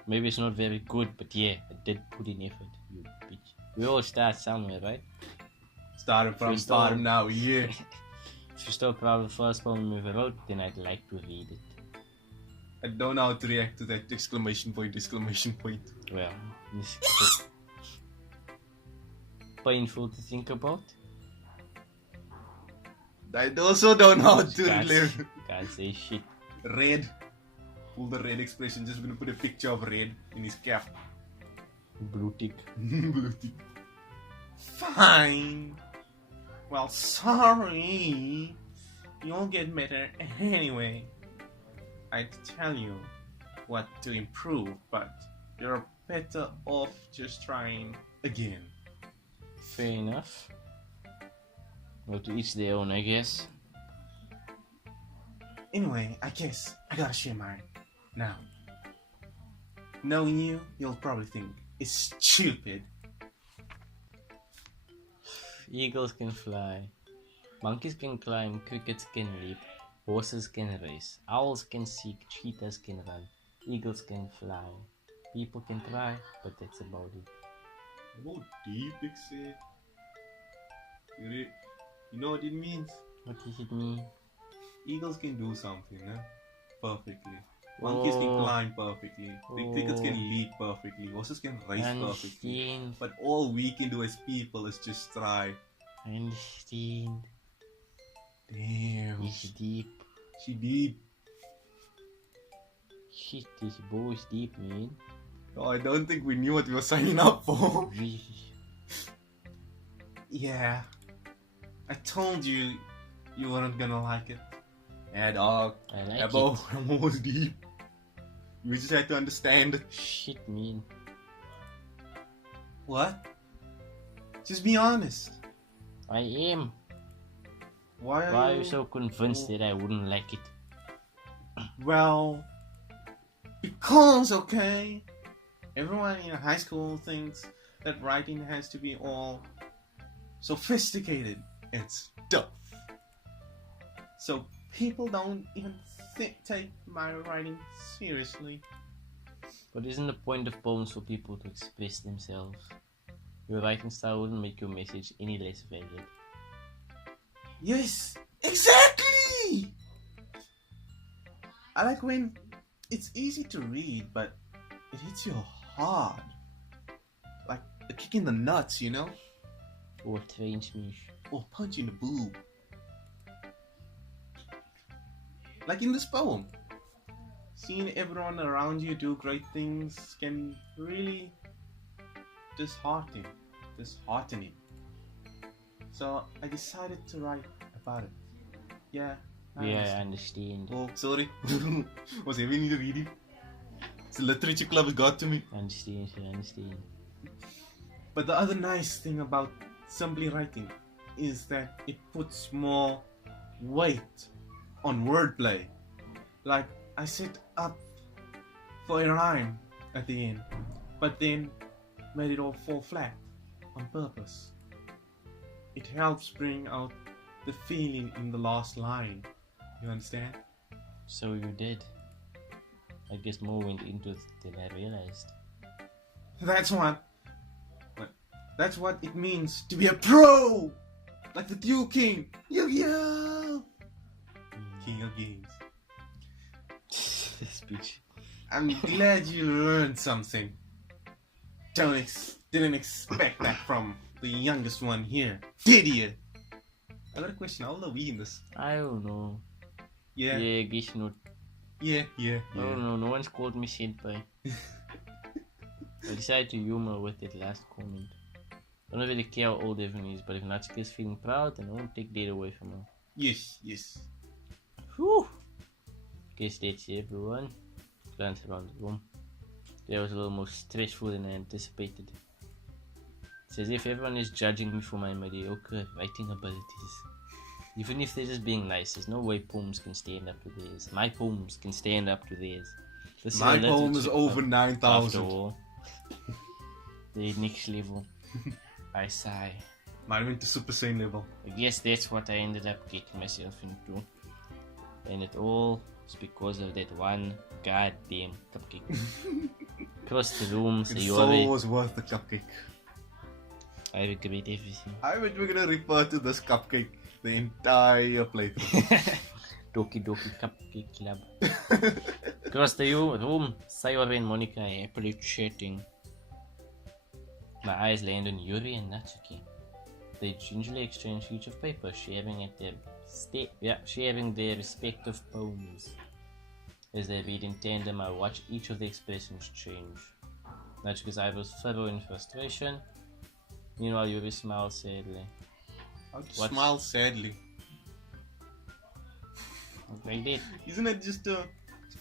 Maybe it's not very good, but yeah, I did put in effort, you bitch. We all start somewhere, right? Started from bottom now, yeah. If you're still proud of the first poem we ever wrote, then I'd like to read it. I don't know how to react to that exclamation point. Well, this is painful to think about. I also don't know how to live. Can't say shit. Red. Pull the red expression. Just gonna put a picture of red in his cap. Blue tick. Blue tick. Fine. Well, sorry. You'll get better anyway. I'd tell you what to improve, but you're better off just trying again. Fair enough. Well, to each their own, I guess. Anyway, I guess I gotta share mine. Now, knowing you, you'll probably think it's stupid. Eagles can fly. Monkeys can climb. Crickets can leap. Horses can race. Owls can seek. Cheetahs can run. Eagles can fly. People can try, but that's about it. Oh, deep, ik say. You know what it means? What does it mean? Eagles can do something, huh? Perfectly. Monkeys can climb perfectly. The crickets can leap perfectly. Horses can race perfectly. But all we can do as people is just try. I understand. Damn. It's deep. She deep. Shit, this bow is deep, man. Oh, I don't think we knew what we were signing up for. Yeah. I told you you weren't gonna like it. Yeah, dog. I like that bow was deep. You just had to understand it. Shit, man. What? Just be honest. I am. Why are you so convinced that I wouldn't like it? Well, because, okay, everyone in high school thinks that writing has to be all sophisticated and stuff. So people don't even take my writing seriously. But isn't the point of poems for people to express themselves? Your writing style wouldn't make your message any less valid. Yes, exactly! I like when it's easy to read, but it hits you hard. Like a kick in the nuts, you know? Or train smash. Or punch in the boob. Like in this poem. Seeing everyone around you do great things can really disheartening. So I decided to write about it. Yeah. I understand. Oh, sorry. Was even need to read it. It's a literature club has got to me. I understand. But the other nice thing about simply writing is that it puts more weight on wordplay. Like I set up for a rhyme at the end, but then made it all fall flat on purpose. It helps bring out the feeling in the last line. You understand? So you did. I guess more went into it than I realized. That's what it means to be a pro! Like the Duke King! Yu-Gi-Oh! King of Games. Speech. I'm glad you learned something. Didn't expect that from the youngest one here. Did you? I got a question. How old are we in this? I don't know. Yeah. Yeah, I guess not. Yeah. I don't know. No one's called me senpai. I decided to humor with that last comment. I don't really care how old everyone is, but if Natsuka's feeling proud, then I won't take that away from her. Yes. Whew! Guess that's everyone. Glance around the room. That was a little more stressful than I anticipated. It's as if everyone is judging me for my mediocre writing abilities. Even if they're just being nice, there's no way poems can stand up to theirs. My poems can stand up to theirs. My poem is over 9,000. After all, the next level. I sigh. Mine went to Super Saiyan level. I guess that's what I ended up getting myself into. And it all is because of that one goddamn cupcake. Across the room, It so was worth the cupcake. I regret everything. I bet we're gonna refer to this cupcake the entire playthrough. Doki Doki Cupcake Club. Across the room, Sayori and Monica are happily chatting. My eyes land on Yuri and Natsuki. They gingerly exchange sheets of paper, sharing their respective poems. As they read in tandem, I watch each of the expressions change. Natsuki's eyebrows furrow in frustration. Meanwhile, Yuri smiles sadly. Smile sadly. Like that. Isn't it just a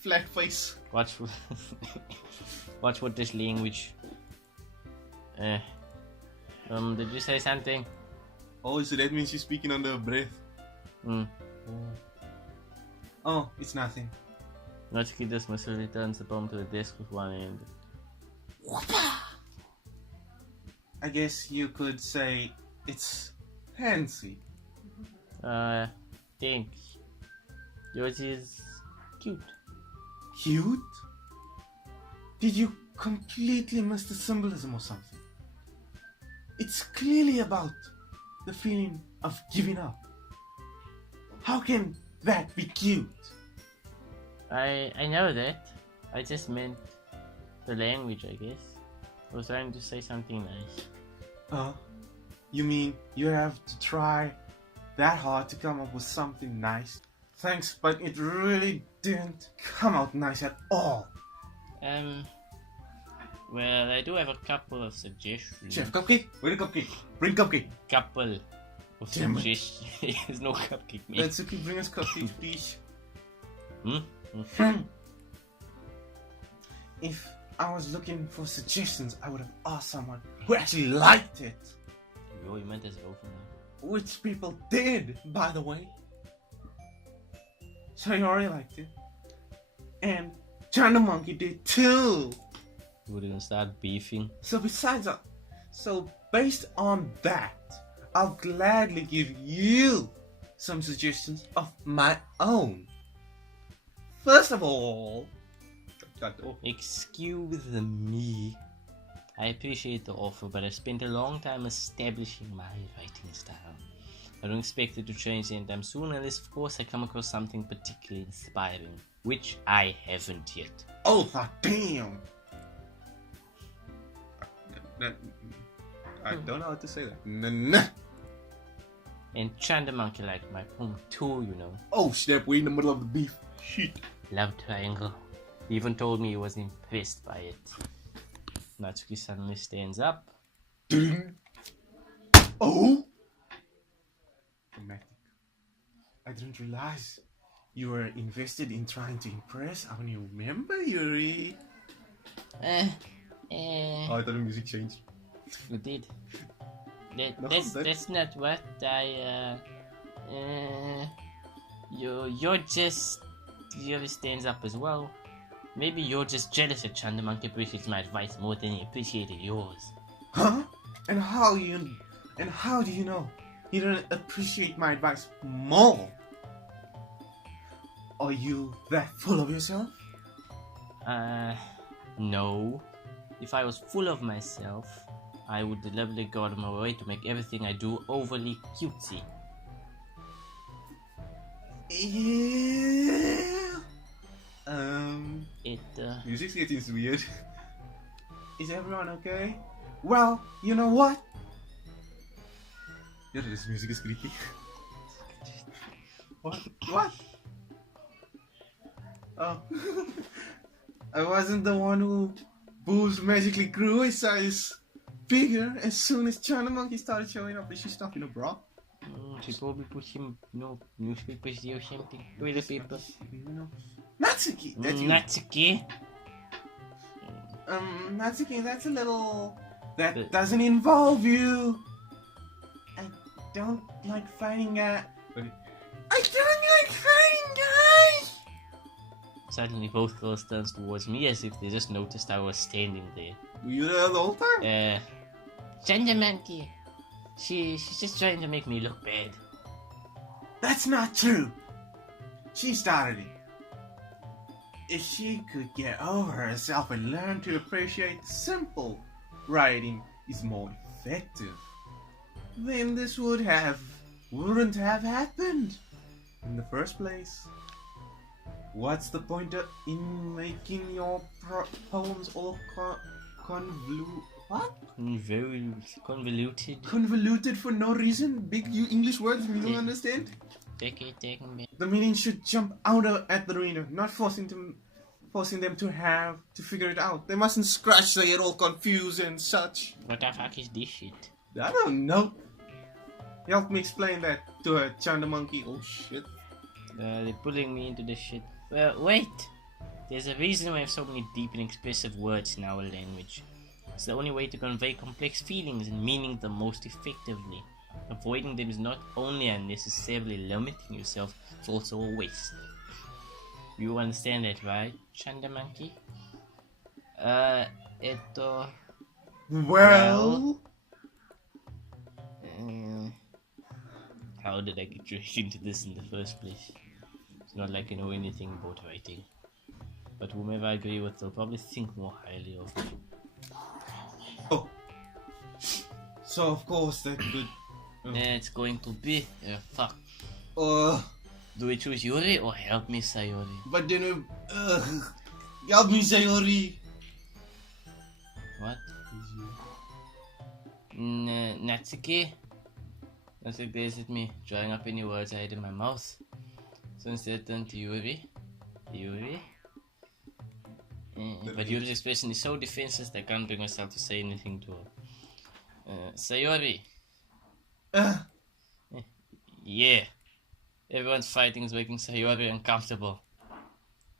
flat face? Watch what this language. Did you say something? Oh, so that means you're speaking under breath. Oh, it's nothing. Natsuki dismisses, returns the bomb to the desk with one hand. I guess you could say it's fancy. Thanks. Yours is cute. Cute? Did you completely miss the symbolism or something? It's clearly about the feeling of giving up. How can that be cute? I know that. I just meant the language, I guess. I was trying to say something nice. You mean you have to try that hard to come up with something nice? Thanks, but it really didn't come out nice at all. Well, I do have a couple of suggestions. Chef, cupcake? Where the cupcake? Bring cupcake. Couple of suggestions. There's no cupcake, mate. Let's bring us cupcake, please. If I was looking for suggestions, I would have asked someone who actually liked it. You meant as open. Which people did, by the way. Sartorial liked it. And China Monkey did too. You wouldn't start beefing. So based on that, I'll gladly give you some suggestions of my own. First of all, excuse me. I appreciate the offer, but I spent a long time establishing my writing style. I don't expect it to change anytime soon, unless of course I come across something particularly inspiring, which I haven't yet. Oh, damn! I don't know how to say that. Nah. And Chanda Monkey liked my poem too, you know. Oh snap, we're in the middle of the beef. Shit. Love triangle. He even told me he was impressed by it. Natsuki suddenly stands up. Oh! Dramatic. I didn't realize you were invested in trying to impress our new member, Yuri. Oh, I thought the music changed. You did. That's not what I. You're just. Yuri stands up as well. Maybe you're just jealous that Chanda Monkey appreciates my advice more than he appreciated yours. Huh? And how do you know he didn't appreciate my advice more? Are you that full of yourself? No. If I was full of myself, I would deliberately go out of my way to make everything I do overly cutesy. Yeah. Music's getting weird. Is everyone okay? Well, you know what? Yeah, this music is creepy. What? Oh. I wasn't the one who Boobs magically grew his size bigger as soon as China Monkey started showing up. Is she stuck in a bra? She probably put him, newspapers there or something. Toilet paper. Natsuki! That's you. Natsuki? Natsuki, that's a little... That doesn't involve you. I don't like fighting guys. Suddenly both girls turn towards me as if they just noticed I was standing there. Were you there the whole time? Chanda Monkey. She's just trying to make me look bad. That's not true. She started it. If she could get over herself and learn to appreciate simple writing is more effective, then this wouldn't have happened in the first place. What's the point in making your poems all convoluted? Convoluted for no reason? Big English words you don't understand? The meaning should jump out at the reader, not forcing them to have to figure it out. They mustn't scratch so they get all confused and such. What the fuck is this shit? I don't know. Help me explain that to a Chanda Monkey. Oh shit. They're pulling me into this shit. Well, wait! There's a reason we have so many deep and expressive words in our language. It's the only way to convey complex feelings and meaning the most effectively. avoiding them is not only unnecessarily limiting yourself, it's also a waste. You understand that, right, Chanda Monkey? Well... How did I get dragged into this in the first place? It's not like I know anything about writing. But whomever I agree with, they'll probably think more highly of me. Oh. So of course that could... It's going to be fuck. Do we choose Yuri or help me, Sayori? But then... help me, Sayori! What? Natsuki? Natsuki glares at me, drawing up any words I had in my mouth. So instead turn to Yuri. Yuri? But Yuri's expression is so defenseless that I can't bring myself to say anything to her. Sayori! Yeah. Everyone's fighting is making Sayori uncomfortable.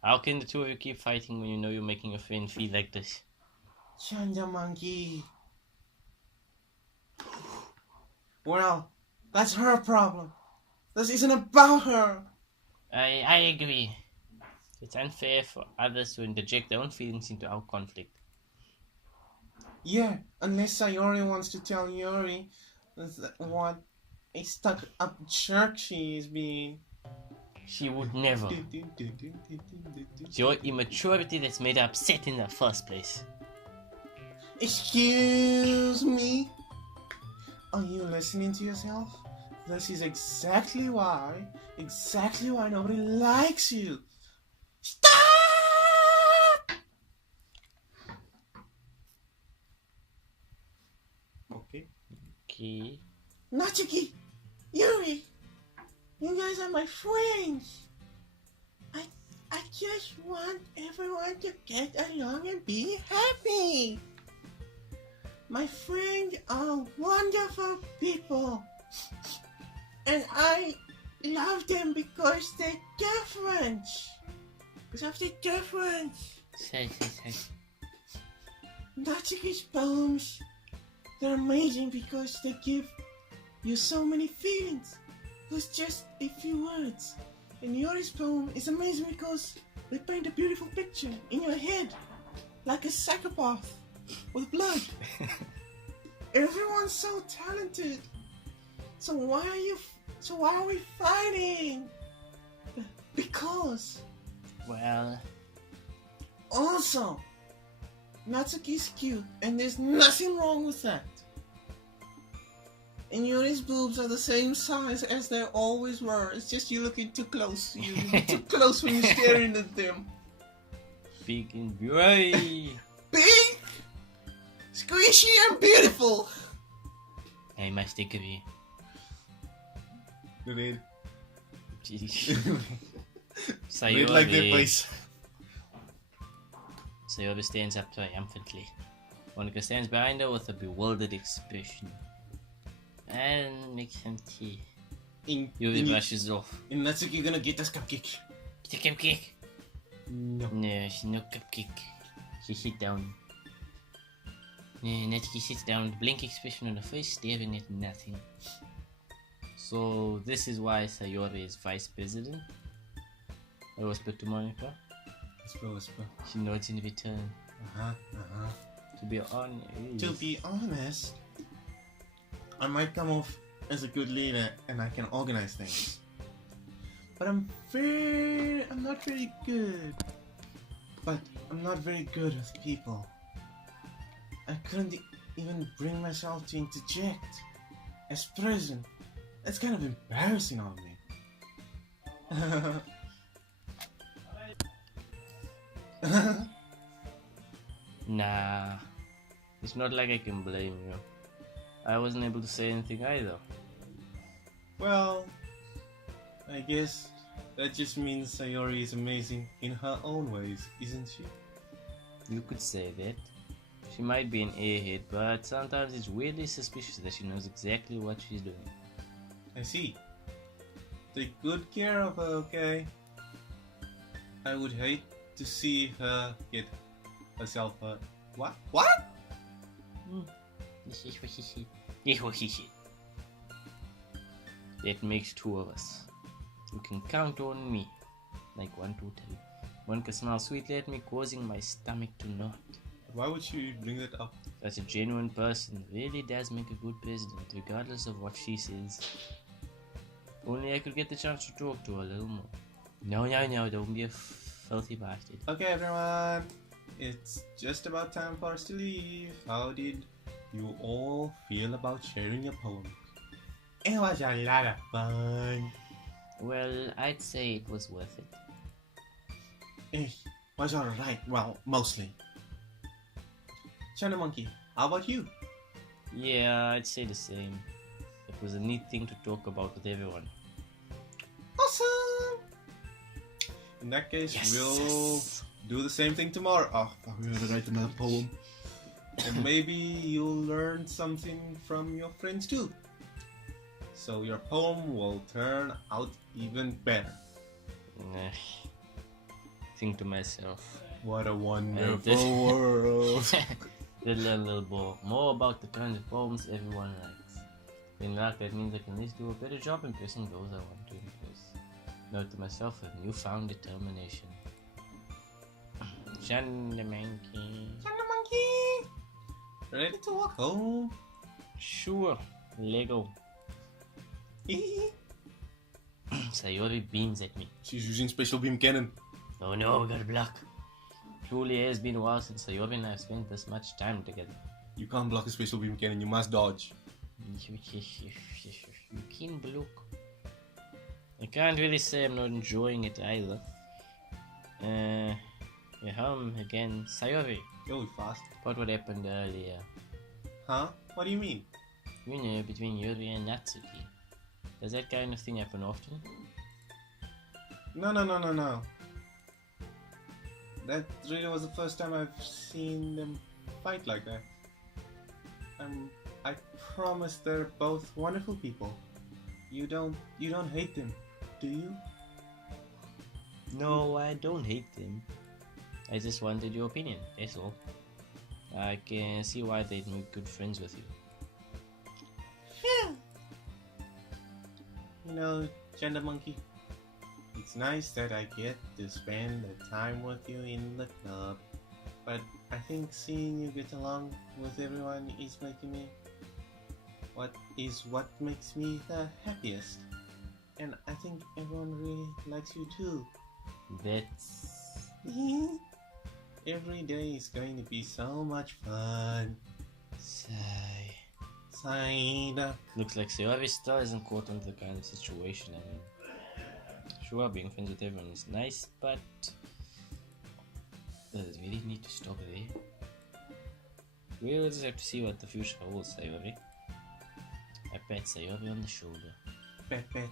How can the two of you keep fighting when you know you're making your friend feel like this? Chanda Monkey. Well, that's her problem. This isn't about her. I agree. It's unfair for others to interject their own feelings into our conflict. Yeah, unless Sayori wants to tell Yuri what a stuck-up jerk she is being. She would never. It's your immaturity that's made her upset in the first place. Excuse me? Are you listening to yourself? This is exactly why nobody likes you. Stop! Okay. Natsuki! Yuri! You guys are my friends! I just want everyone to get along and be happy! My friends are wonderful people! And I love them because they're different! Because of the difference! Say. Natsuki's poems, they're amazing because they give you so many feelings with just a few words. And Yuri's poem is amazing because they paint a beautiful picture in your head, like a psychopath with blood. Everyone's so talented. So why are we fighting? Because. Well. Also, Natsuki's cute, and there's nothing wrong with that. And Yuri's boobs are the same size as they always were. It's just you're looking too close. You're too close when you're staring at them. Big and bright. Big, squishy, and beautiful. I must agree. Red. Sayori. Like their face. Sayori stands up triumphantly. Monica stands behind her with a bewildered expression. And make some tea. Yuri brushes off. And Natsuki gonna get us cupcake. Get a cupcake? No. No, she's no cupcake. She sit down. Natsuki sits down with a blank expression on her face, staring at nothing. So this is why Sayori is vice president? I whispered to Monica. Whisper. She nods in return. To be honest, I might come off as a good leader and I can organize things. But I'm not very good. But I'm not very good with people. I couldn't even bring myself to interject. As president, that's kind of embarrassing on me. Nah, it's not like I can blame you. I wasn't able to say anything either. Well, I guess that just means Sayori is amazing in her own ways, isn't she? You could say that. She might be an airhead, but sometimes it's weirdly suspicious that she knows exactly what she's doing. I see. Take good care of her, okay? I would hate to see her get herself hurt. What? What? This is what she said. This is what she said. That makes 2 of us. You can count on me. Like 1, 2, 3. One can smile sweetly at me, causing my stomach to knot. Why would you bring that up? Such a genuine person really does make a good president, regardless of what she says. Only I could get the chance to talk to her a little more. No, don't be a filthy bastard. Okay, everyone. It's just about time for us to leave. How did you all feel about sharing your poem? It was a lot of fun. Well, I'd say it was worth it. It was alright. Well, mostly. China Monkey, how about you? Yeah, I'd say the same. It was a neat thing to talk about with everyone. Awesome! In that case, we'll do the same thing tomorrow. Oh, we're gonna write another poem. And maybe you'll learn something from your friends too. So your poem will turn out even better. Think to myself, what a wonderful world. little more about the kind of poems everyone likes. In luck, that means I can at least do a better job impressing those I want to impress. Note to myself with newfound determination. Chanda Monkey. Ready to walk home? Sure. Lego. Sayori beams at me. She's using special beam cannon. Oh no, got a block. Truly has been a while since Sayori and I have spent this much time together. You can't block a special beam cannon, you must dodge. You can block. I can't really say I'm not enjoying it either. We're home again. Sayori. Yo, fast. What happened earlier? Huh? What do you mean? You know, between Yuri and Natsuki. Does that kind of thing happen often? No. That really was the first time I've seen them fight like that. I promise they're both wonderful people. You don't hate them, do you? No, I don't hate them. I just wanted your opinion, that's all. I can see why they'd make good friends with you. Yeah. You know, Chanda Monkey, it's nice that I get to spend the time with you in the club, but I think seeing you get along with everyone is what makes me the happiest. And I think everyone really likes you too. That's... Every day is going to be so much fun. Sigh. Looks like Sayori still isn't caught into the kind of situation I'm in. Sure, being friends with everyone is nice, but does it really need to stop there? We'll just have to see what the future holds, Sayori. I pat Sayori on the shoulder. Pat.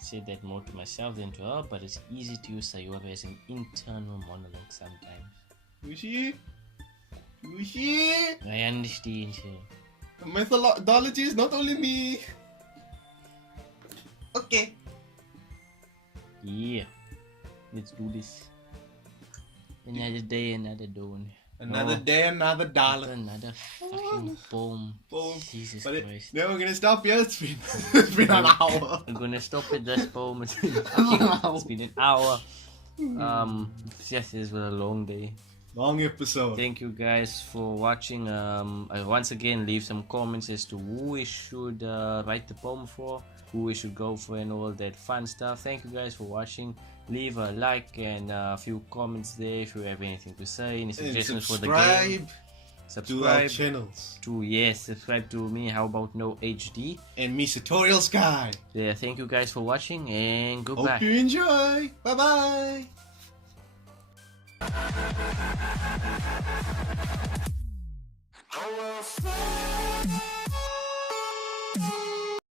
Said that more to myself than to her, but it's easy to use Sayori as an internal monologue sometimes. Yushi? I understand, sir. Methodology is not only me. Okay. Yeah. Let's do this. Another day, another dawn. Another day, another dollar. Another fucking poem. Jesus Christ. No, we're gonna stop here. It's been an hour. I'm gonna stop at this poem. It's been an hour. Yes, it was a long day. Long episode. Thank you guys for watching. Once again, leave some comments as to who we should write the poem for, who we should go for, and all that fun stuff. Thank you guys for watching. Leave a like and a few comments there if you have anything to say, any suggestions for the game. Subscribe to our channels. Subscribe to me. How about No HD and me, Sartorial Sky. Yeah, thank you guys for watching and goodbye. Hope you enjoy. Bye bye.